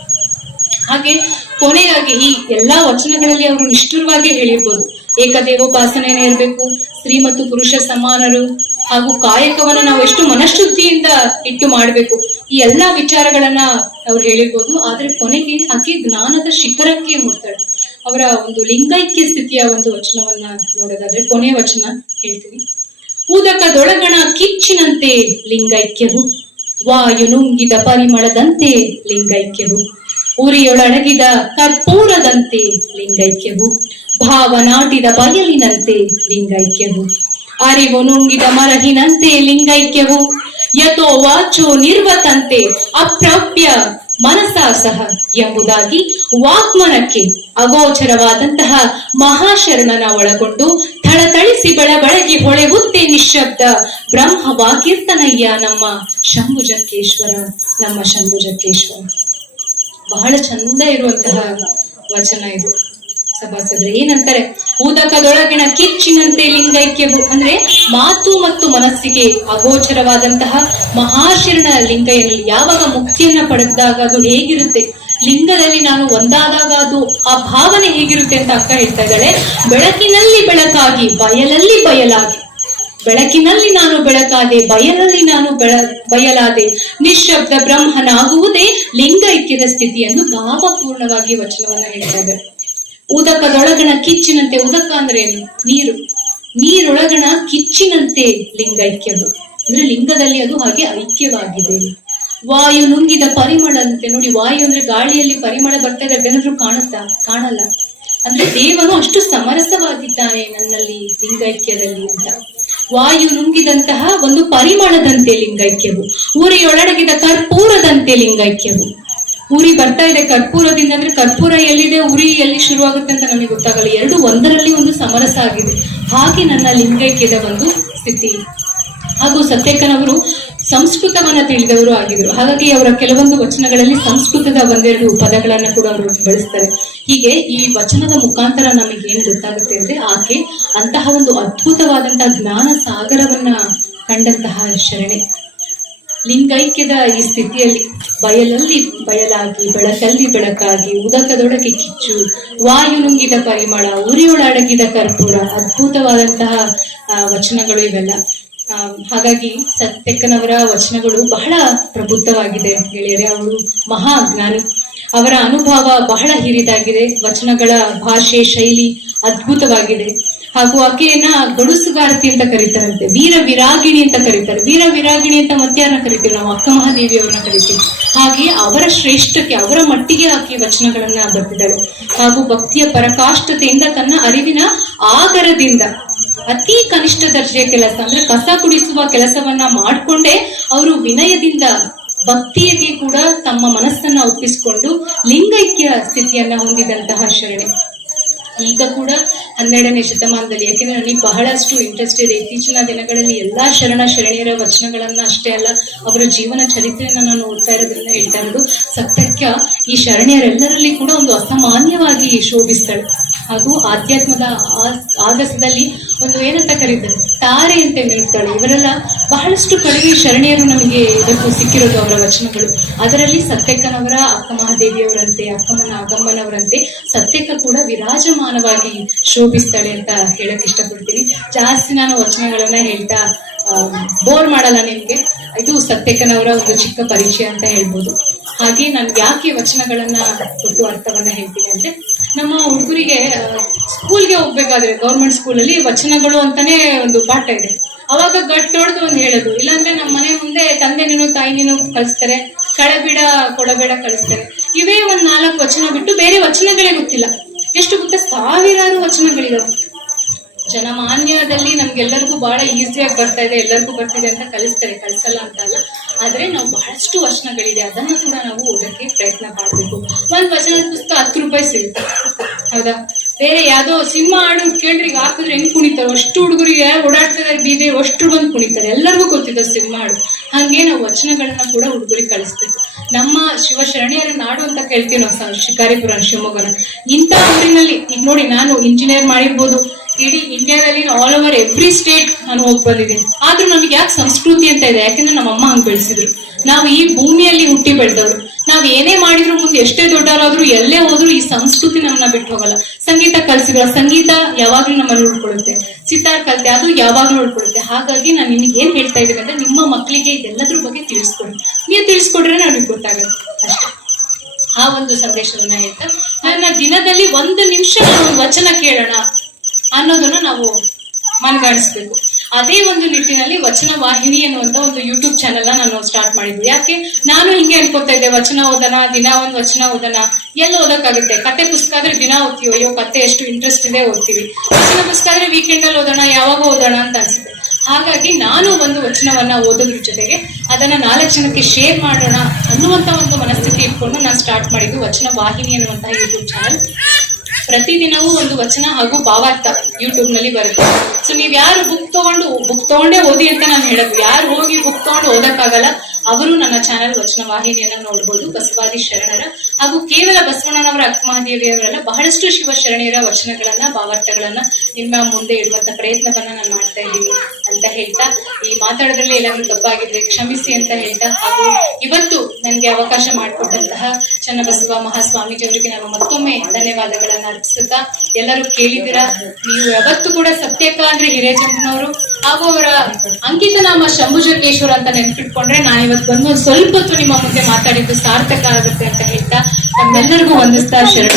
ಹಾಗೆ ಕೊನೆಯಾಗಿ ಈ ಎಲ್ಲಾ ವಚನಗಳಲ್ಲಿ ಅವರು ನಿಷ್ಠುರವಾಗಿ ಹೇಳಿರ್ಬೋದು. ಏಕದೇವೋಪಾಸನೆನೇ ಇರಬೇಕು, ಸ್ತ್ರೀ ಮತ್ತು ಪುರುಷ ಸಮಾನರು, ಹಾಗೂ ಕಾಯಕವನ್ನ ನಾವು ಎಷ್ಟು ಮನಃಶುದ್ಧಿಯಿಂದ ಇಟ್ಟು ಮಾಡ್ಬೇಕು, ಈ ಎಲ್ಲಾ ವಿಚಾರಗಳನ್ನ ಅವ್ರು ಹೇಳಿರ್ಬೋದು. ಆದ್ರೆ ಕೊನೆಗೆ ಆಕೆ ಜ್ಞಾನದ ಶಿಖರಕ್ಕೆ ಮುಟ್ತಾಳೆ. ಅವರ ಒಂದು ಲಿಂಗೈಕ್ಯ ಸ್ಥಿತಿಯ ಒಂದು ವಚನವನ್ನ ನೋಡೋದಾದ್ರೆ ಕೊನೆಯ ವಚನ ಹೇಳ್ತೀನಿ. ಉದಕದೊಳಗಣ ಕಿಚ್ಚಿನಂತೆ ಲಿಂಗೈಕ್ಯವು, ವಾಯು ನುಂಗಿದ ಪರಿಮಳದಂತೆ ಲಿಂಗೈಕ್ಯವು, ಉರಿಯೊಳಗಿದ ಕರ್ಪೂರದಂತೆ ಲಿಂಗೈಕ್ಯವು, ಭಾವನಾಟಿದ ಬಯಲಿನಂತೆ ಲಿಂಗೈಕ್ಯವು, ಅರಿವು ನುಂಗಿದ ಮರಹಿನಂತೆ ಲಿಂಗೈಕ್ಯವು, ಯಥೋ ವಾಚೋ ನಿರ್ವತಂತೆ ಅಪ್ರಾಪ್ಯ ಮನಸಾಸಹ ಎಂಬುದಾಗಿ ವಾಗ್ಮನಕ್ಕೆ ಅಗೋಚರವಾದಂತಹ ಮಹಾಶರಣನ ಒಳಗೊಂಡು ಥಳಥಳಿಸಿ ಬೆಳಬೆಳಗಿ ಹೊಳೆವುತ್ತೆ ನಿಶ್ಶಬ್ದ ಬ್ರಹ್ಮ ವಾಕೀರ್ತನಯ್ಯ ನಮ್ಮ ಶಂಭುಜಕ್ಕೇಶ್ವರ, ನಮ್ಮ ಶಂಭುಜಕ್ಕೇಶ್ವರ. ಬಹಳ ಚಂದ ಇರುವಂತಹ ವಚನ ಇದು ಸಭಾಸದ್ರೆ. ಏನಂತಾರೆ, ಉದಕದೊಳಗಿನ ಕಿಚ್ಚಿನಂತೆ ಲಿಂಗೈಕ್ಯವು ಅಂದ್ರೆ ಮಾತು ಮತ್ತು ಮನಸ್ಸಿಗೆ ಅಗೋಚರವಾದಂತಹ ಮಹಾಶರಣ ಲಿಂಗಯ್ಯನಲ್ಲಿ ಯಾವಾಗ ಮುಕ್ತಿಯನ್ನ ಪಡೆದಾಗ ಅದು ಹೇಗಿರುತ್ತೆ, ಲಿಂಗದಲ್ಲಿ ನಾನು ಒಂದಾದಾಗ ಅದು ಆ ಭಾವನೆ ಹೇಗಿರುತ್ತೆ ಅಂತ ಅಕ್ಕ ಹೇಳ್ತಾ ಇದ್ದಾಳೆ. ಬೆಳಕಿನಲ್ಲಿ ಬೆಳಕಾಗಿ ಬಯಲಲ್ಲಿ ಬಯಲಾಗಿ, ಬೆಳಕಿನಲ್ಲಿ ನಾನು ಬೆಳಕಾದೆ ಬಯಲಲ್ಲಿ ನಾನು ಬಯಲಾದೆ, ನಿಶ್ಶಬ್ದ ಬ್ರಹ್ಮನಾಗುವುದೇ ಲಿಂಗೈಕ್ಯದ ಸ್ಥಿತಿಯನ್ನು ಭಾವಪೂರ್ಣವಾಗಿ ವಚನವನ್ನ ಹೇಳ್ತಾ ಇದ್ದಾರೆ. ಉದಕದೊಳಗಣ ಕಿಚ್ಚಿನಂತೆ, ಉದಕ ಅಂದ್ರೆ ಏನು, ನೀರು, ನೀರೊಳಗಣ ಕಿಚ್ಚಿನಂತೆ ಲಿಂಗೈಕ್ಯದು ಅಂದ್ರೆ ಲಿಂಗದಲ್ಲಿ ಅದು ಹಾಗೆ ಐಕ್ಯವಾಗಿದೆ. ವಾಯು ನುಂಗಿದ ಪರಿಮಳದಂತೆ, ನೋಡಿ ವಾಯು ಅಂದ್ರೆ ಗಾಳಿಯಲ್ಲಿ ಪರಿಮಳ ಬರ್ತಾ ಇದೆ, ಏನಾದ್ರೂ ಕಾಣುತ್ತಾ? ಕಾಣಲ್ಲ. ಅಂದ್ರೆ ದೇವನು ಅಷ್ಟು ಸಮರಸವಾಗಿದ್ದಾನೆ ನನ್ನಲ್ಲಿ ಲಿಂಗೈಕ್ಯದಲ್ಲಿ ಅಂತ. ವಾಯು ನುಂಗಿದಂತಹ ಒಂದು ಪರಿಮಳದಂತೆ ಲಿಂಗೈಕ್ಯವು, ಉರಿಯೊಳಡಗಿದ ಕರ್ಪೂರದಂತೆ ಲಿಂಗೈಕ್ಯವು. ಉರಿ ಬರ್ತಾ ಇದೆ ಕರ್ಪೂರದಿಂದ, ಅಂದ್ರೆ ಕರ್ಪೂರ ಎಲ್ಲಿದೆ ಉರಿ ಎಲ್ಲಿ ಶುರುವಾಗುತ್ತೆ ಅಂತ ನಮಗೆ ಗೊತ್ತಾಗಲ್ಲ. ಎರಡು ಒಂದರಲ್ಲಿ ಒಂದು ಸಮರಸ ಆಗಿದೆ. ಹಾಗೆ ನನ್ನ ಲಿಂಗೈಕ್ಯದ ಒಂದು ಸ್ಥಿತಿ. ಹಾಗೂ ಸತ್ಯಕ್ಕನವರು ಸಂಸ್ಕೃತವನ್ನ ತಿಳಿದವರು ಆಗಿದ್ರು. ಹಾಗಾಗಿ ಅವರ ಕೆಲವೊಂದು ವಚನಗಳಲ್ಲಿ ಸಂಸ್ಕೃತದ ಒಂದೆರಡು ಪದಗಳನ್ನ ಕೂಡ ಅವರು ಬಳಸ್ತಾರೆ. ಹೀಗೆ ಈ ವಚನದ ಮುಖಾಂತರ ನಮಗೆ ಏನ್ ಗೊತ್ತಾಗುತ್ತೆ ಅಂದ್ರೆ, ಆಕೆ ಅಂತಹ ಒಂದು ಅದ್ಭುತವಾದಂತಹ ಜ್ಞಾನ ಸಾಗರವನ್ನ ಕಂಡಂತಹ ಶರಣೆ. ಲಿಂಗೈಕ್ಯದ ಈ ಸ್ಥಿತಿಯಲ್ಲಿ ಬಯಲಲ್ಲಿ ಬಯಲಾಗಿ ಬೆಳಕಲ್ಲಿ ಬೆಳಕಾಗಿ, ಉದಕದೊಳಗೆ ಕಿಚ್ಚು, ವಾಯು ನುಂಗಿದ ಪರಿಮಳ, ಉರಿಯೊಳಡಗಿದ ಕರ್ಪೂರ, ಅದ್ಭುತವಾದಂತಹ ವಚನಗಳು ಇವೆಲ್ಲ. ಹಾಗಾಗಿ ಸತ್ಯಕ್ಕನವರ ವಚನಗಳು ಬಹಳ ಪ್ರಬುದ್ಧವಾಗಿದೆ ಗೆಳೆಯರೆ. ಅವರು ಮಹಾ ಜ್ಞಾನಿ, ಅವರ ಅನುಭವ ಬಹಳ ಹಿರಿದಾಗಿದೆ. ವಚನಗಳ ಭಾಷೆ ಶೈಲಿ ಅದ್ಭುತವಾಗಿದೆ. ಹಾಗೂ ಆಕೆಯನ್ನ ಗಡುಸುಗಾರತಿ ಅಂತ ಕರೀತಾರಂತೆ, ವೀರ ವಿರಾಗಿಣಿ ಅಂತ ಕರೀತಾರೆ. ವೀರ ವಿರಾಗಿಣಿ ಅಂತ ಮತ್ತೆ ಯಾರನ್ನ ಕರಿತೀವಿ ನಾವು? ಅಕ್ಕ ಮಹಾದೇವಿ ಅವ್ರನ್ನ ಕರಿತೀವಿ. ಹಾಗೆ ಅವರ ಶ್ರೇಷ್ಠಕ್ಕೆ, ಅವರ ಮಟ್ಟಿಗೆ ಆಕೆ ವಚನಗಳನ್ನ ಬರ್ತಿದ್ದಾಳೆ. ಹಾಗೂ ಭಕ್ತಿಯ ಪರಕಾಷ್ಠತೆಯಿಂದ, ತನ್ನ ಅರಿವಿನ ಆಗರದಿಂದ ಅತಿ ಕನಿಷ್ಠ ದರ್ಜೆಯ ಕೆಲಸ ಅಂದ್ರೆ ಕಸ ಕುಡಿಸುವ ಕೆಲಸವನ್ನ ಮಾಡಿಕೊಂಡೇ ಅವರು ವಿನಯದಿಂದ ಭಕ್ತಿಯಲ್ಲಿ ಕೂಡ ತಮ್ಮ ಮನಸ್ಸನ್ನ ಒಪ್ಪಿಸಿಕೊಂಡು ಲಿಂಗೈಕ್ಯ ಸ್ಥಿತಿಯನ್ನ ಹೊಂದಿದಂತಹ ಶರಣೆ. ಈಗ ಕೂಡ 12ನೇ ಶತಮಾನದಲ್ಲಿ, ಯಾಕೆಂದ್ರೆ ನನಗೆ ಬಹಳಷ್ಟು ಇಂಟ್ರೆಸ್ಟ್ ಇದೆ ಇತ್ತೀಚಿನ ದಿನಗಳಲ್ಲಿ ಎಲ್ಲಾ ಶರಣಿಯರ ವಚನಗಳನ್ನ ಅಷ್ಟೇ ಅಲ್ಲ, ಅವರ ಜೀವನ ಚರಿತ್ರೆಯನ್ನ ನಾನು ನೋಡ್ತಾ ಇರೋದ್ರಿಂದ ಹೇಳ್ತಾ ಇರೋದು, ಸತ್ಯಕ್ಕೆ ಈ ಶರಣಿಯರೆಲ್ಲರಲ್ಲಿ ಕೂಡ ಒಂದು ಅಸಾಮಾನ್ಯವಾಗಿ ಶೋಭಿಸ್ತಾಳೆ. ಹಾಗೂ ಆಧ್ಯಾತ್ಮದ ಆಗಸದಲ್ಲಿ ಒಂದು ಏನಂತ ಕರೀತಾರೆ, ತಾರೆ ಅಂತ ಹೇಳ್ತಾಳೆ. ಇವರೆಲ್ಲ ಬಹಳಷ್ಟು ಕಡಿಮೆ ಶರಣಿಯರು ನಮಗೆ ಇವತ್ತು ಸಿಕ್ಕಿರೋದು ಅವರ ವಚನಗಳು. ಅದರಲ್ಲಿ ಸತ್ಯಕ್ಕನವರ ಅಕ್ಕ ಮಹಾದೇವಿಯವರಂತೆ, ಅಕ್ಕಮ್ಮನ ಆಗಮ್ಮನವರಂತೆ ಸತ್ಯಕ್ಕ ಕೂಡ ವಿರಾಜಮಾನವಾಗಿ ಶೋಭಿಸ್ತಾಳೆ ಅಂತ ಹೇಳಕ್ ಇಷ್ಟಪಡ್ತೀನಿ. ಜಾಸ್ತಿ ನಾನು ವಚನಗಳನ್ನ ಹೇಳ್ತಾ ಬೋರ್ ಮಾಡಲ್ಲ ನಿಮ್ಗೆ. ಇದು ಸತ್ಯಕ್ಕನವರ ಒಂದು ಚಿಕ್ಕ ಪರಿಚಯ ಅಂತ ಹೇಳ್ಬೋದು. ಹಾಗೆ ನಾನು ಯಾಕೆ ವಚನಗಳನ್ನ ಕೊಟ್ಟು ಅರ್ಥವನ್ನ ಹೇಳ್ತೀನಿ ಅಂದ್ರೆ, ನಮ್ಮ ಹುಡುಗರಿಗೆ ಸ್ಕೂಲ್ಗೆ ಹೋಗ್ಬೇಕಾದ್ರೆ ಗೌರ್ಮೆಂಟ್ ಸ್ಕೂಲಲ್ಲಿ ವಚನಗಳು ಅಂತಾನೆ ಒಂದು ಪಾಠ ಇದೆ. ಅವಾಗ ಗಟ್ಟೊಡ್ದು ಒಂದು ಹೇಳೋದು, ಇಲ್ಲಾಂದ್ರೆ ನಮ್ಮ ಮನೆ ಮುಂದೆ ತಂದೆ ನೀನು ತಾಯಿ ನೀನು ಕಳಿಸ್ತಾರೆ, ಕಳಬೇಡ ಕೊಡಬೇಡ ಕಳಿಸ್ತಾರೆ. ಇವೇ ಒಂದ್ 4 ವಚನ ಬಿಟ್ಟು ಬೇರೆ ವಚನಗಳೇ ಗೊತ್ತಿಲ್ಲ. ಎಷ್ಟು ಗೊತ್ತಾ, ಸಾವಿರಾರು ವಚನಗಳಿದಾವೆ. ಜನಮಾನ್ಯದಲ್ಲಿ ನಮ್ಗೆಲ್ಲರಿಗೂ ಬಹಳ ಈಸಿಯಾಗಿ ಬರ್ತಾ ಇದೆ, ಎಲ್ಲರಿಗೂ ಬರ್ತಿದೆ ಅಂತ ಕಲಿಸ್ತಾರೆ, ಕಲಿಸಲ್ಲ ಅಂತ ಅಲ್ಲ. ಆದ್ರೆ ನಾವು ಬಹಳಷ್ಟು ವಚನಗಳಿದೆ, ಅದನ್ನ ಕೂಡ ನಾವು ಓದಕ್ಕೆ ಪ್ರಯತ್ನ ಮಾಡಬೇಕು. ಒಂದ್ ವಚನದ ಪುಸ್ತಕ 10 ರೂಪಾಯಿ ಸಿಗುತ್ತೆ, ಹೌದಾ? ಬೇರೆ ಯಾವ್ದೋ ಸಿನಿಮಾ ಹಾಡು ಕೇಳ್ರಿ, ಈಗ ಹಾಕಿದ್ರೆ ಹೆಂಗ್ ಕುಣಿತಾರೆ, ಅಷ್ಟು ಹುಡುಗರಿಗೆ ಓಡಾಡ್ತಿದ್ದಾರೆ ಬೀದಿ, ಅಷ್ಟು ಬಂದು ಕುಣಿತಾರೆ, ಎಲ್ಲರಿಗೂ ಗೊತ್ತಿದೆ ಸಿನಿಮಾ ಹಾಡು. ಹಂಗೆ ನಾವು ವಚನಗಳನ್ನ ಕೂಡ ಹುಡುಗರಿಗೆ ಕಲಿಸ್ಬೇಕು. ನಮ್ಮ ಶಿವಶರಣೆಯರ ನಾಡು ಅಂತ ಕೇಳ್ತೀವಿ ನಾವು, ಶಿಕಾರಿಪುರ ಶಿವಮೊಗ್ಗನ. ಇಂಥ ಊರಿನಲ್ಲಿ ಈಗ ನೋಡಿ, ನಾನು ಇಂಜಿನಿಯರ್ ಮಾಡಿರ್ಬೋದು, ಇಡೀ ಇಂಡಿಯಾದಲ್ಲಿ ಆಲ್ ಓವರ್ ಎವ್ರಿ ಸ್ಟೇಟ್ ನಾನು ಹೋಗಿ ಬಂದಿದ್ದೀನಿ. ಆದ್ರೂ ನಮ್ಗೆ ಯಾಕೆ ಸಂಸ್ಕೃತಿ ಅಂತ ಇದೆ? ಯಾಕೆಂದ್ರೆ ನಮ್ಮ ಅಮ್ಮ ಹಂಗೆ ಬೆಳೆಸಿದ್ರು. ನಾವು ಈ ಭೂಮಿಯಲ್ಲಿ ಹುಟ್ಟಿ ಬೆಳೆದವರು. ನಾವ್ ಏನೇ ಮಾಡಿದ್ರು, ಮುಂದೆ ಎಷ್ಟೇ ದೊಡ್ಡವರಾದ್ರೂ ಎಲ್ಲೇ ಹೋದ್ರು ಈ ಸಂಸ್ಕೃತಿ ನಮ್ಮನ್ನ ಬಿಟ್ಟು ಹೋಗಲ್ಲ. ಸಂಗೀತ ಕಲ್ಸಿದ್ರು, ಸಂಗೀತ ಯಾವಾಗ್ಲೂ ನಮ್ಮಲ್ಲಿ ಉಳ್ಕೊಳ್ಳುತ್ತೆ. ಸಿತಾರ್ ಕಲ್ತೆ, ಅದು ಯಾವಾಗ್ಲೂ ಉಳ್ಕೊಳ್ಳುತ್ತೆ. ಹಾಗಾಗಿ ನಾನು ನಿಮಗೆ ಏನ್ ಹೇಳ್ತಾ ಇದ್ದೀನಿ ಅಂದ್ರೆ, ನಿಮ್ಮ ಮಕ್ಕಳಿಗೆ ಇದೆಲ್ಲದ್ರ ಬಗ್ಗೆ ತಿಳಿಸ್ಕೊಡಿ. ನೀವು ತಿಳಿಸ್ಕೊಡ್ರೆ ನನಗೆ ಗೊತ್ತಾಗುತ್ತೆ ಅಷ್ಟೇ. ಆ ಒಂದು ಸಂದೇಶವನ್ನ ಹೇಳ್ತಾ, ನನ್ನ ದಿನದಲ್ಲಿ 1 ನಿಮಿಷ ನಾನು ವಚನ ಕೇಳೋಣ ಅನ್ನೋದನ್ನ ನಾವು ಮನಗಾಣಿಸ್ಬೇಕು. ಅದೇ ಒಂದು ನಿಟ್ಟಿನಲ್ಲಿ ವಚನ ವಾಹಿನಿ ಎನ್ನುವಂತ ಒಂದು ಯೂಟ್ಯೂಬ್ ಚಾನೆಲ್ ನಾನು ಸ್ಟಾರ್ಟ್ ಮಾಡಿದ್ವಿ. ಯಾಕೆ ನಾನು ಹಿಂಗೆ ಅನ್ಕೋತಾ ಇದ್ದೆ, ವಚನ ಓದೋಣ, ದಿನ ಒಂದು ವಚನ ಓದೋಣ, ಎಲ್ಲ ಓದಕ್ಕಾಗುತ್ತೆ? ಕತೆ ಪುಸ್ತಕ ಆದ್ರೆ ದಿನ ಓದ್ತೀವಿ, ಅಯ್ಯೋ ಕತೆ ಎಷ್ಟು ಇಂಟ್ರೆಸ್ಟ್ ಇದೆ ಓದ್ತೀವಿ. ವಚನ ಪುಸ್ತಕ ಆದ್ರೆ ವೀಕೆಂಡ್ ಅಲ್ಲಿ ಓದೋಣ, ಯಾವಾಗ ಓದೋಣ ಅಂತ ಅನ್ಸುತ್ತೆ. ಹಾಗಾಗಿ ನಾನು ಒಂದು ವಚನವನ್ನ ಓದೋದ್ರ ಜೊತೆಗೆ ಅದನ್ನ 4 ಜನಕ್ಕೆ ಶೇರ್ ಮಾಡೋಣ ಅನ್ನುವಂತ ಒಂದು ಮನಸ್ಥಿತಿ ಇಟ್ಕೊಂಡು ಸ್ಟಾರ್ಟ್ ಮಾಡಿದ್ದು ವಚನ ವಾಹಿನಿ ಅನ್ನುವಂತಹ ಯೂಟ್ಯೂಬ್ ಚಾನಲ್. ಪ್ರತಿದಿನವೂ ಒಂದು ವಚನ ಹಾಗೂ ಭಾವಾರ್ಥ ಯೂಟ್ಯೂಬ್ ನಲ್ಲಿ ಬರುತ್ತೆ. ಸೊ ನೀವ್ ಯಾರು ಬುಕ್ ತಗೊಂಡೇ ಓದಿ ಅಂತ ನಾನು ಹೇಳೋದು. ಯಾರು ಹೋಗಿ ಬುಕ್ ತಗೊಂಡು ಓದಕ್ಕಾಗಲ್ಲ ಅವರು ನನ್ನ ಚಾನಲ್ ವಚನ ವಾಹಿನಿಯನ್ನ ನೋಡ್ಬೋದು. ಬಸವಾದಿ ಶರಣರ ಹಾಗೂ ಕೇವಲ ಬಸವಣ್ಣನವರ ಅಕ್ಕಮಹಾದೇವಿಯವರಲ್ಲ, ಬಹಳಷ್ಟು ಶಿವಶರಣೆಯರ ವಚನಗಳನ್ನ ಭಾವಾರ್ಥಗಳನ್ನ ನಿಮ್ಮ ಮುಂದೆ ಇಡುವಂತ ಪ್ರಯತ್ನವನ್ನ ನಾನು ಮಾಡ್ತಾ ಇದ್ದೀನಿ ಅಂತ ಹೇಳ್ತಾ, ಈ ಮಾತಾಡೋದ್ರಲ್ಲಿ ಏನಾದ್ರೂ ತಪ್ಪಾಗಿದ್ರೆ ಕ್ಷಮಿಸಿ ಅಂತ ಹೇಳ್ತಾ, ಹಾಗೂ ಇವತ್ತು ನನಗೆ ಅವಕಾಶ ಮಾಡಿಕೊಟ್ಟಂತಹ ಚನ್ನಬಸವ ಮಹಾಸ್ವಾಮೀಜಿ ಅವರಿಗೆ ನಾನು ಮತ್ತೊಮ್ಮೆ ಧನ್ಯವಾದಗಳನ್ನ ಅರ್ಪಿಸುತ್ತಾ, ಎಲ್ಲರೂ ಕೇಳಿದಿರ, ನೀವು ಯಾವತ್ತೂ ಕೂಡ ಸತ್ಯಕ್ಕ ಅಂದ್ರೆ ಹಿರೇಜಮ್ಮನವರು ಹಾಗೂ ಅವರ ಅಂಕಿತ ನಾಮ ಶಂಭುಜಟೇಶ್ವರ ಅಂತ ನೆನ್ಪಿಟ್ಕೊಂಡ್ರೆ ನಾನು ಇವತ್ತು ಬಂದು ಸ್ವಲ್ಪ ಹೊತ್ತು ನಿಮ್ಮ ಮುಂದೆ ಮಾತಾಡಿದ್ದು ಸಾರ್ಥಕ ಆಗುತ್ತೆ ಅಂತ ಹೇಳ್ತಾ, ನಮ್ಮೆಲ್ಲರಿಗೂ ವಂದಿಸ್ತಾ ಶರಣ.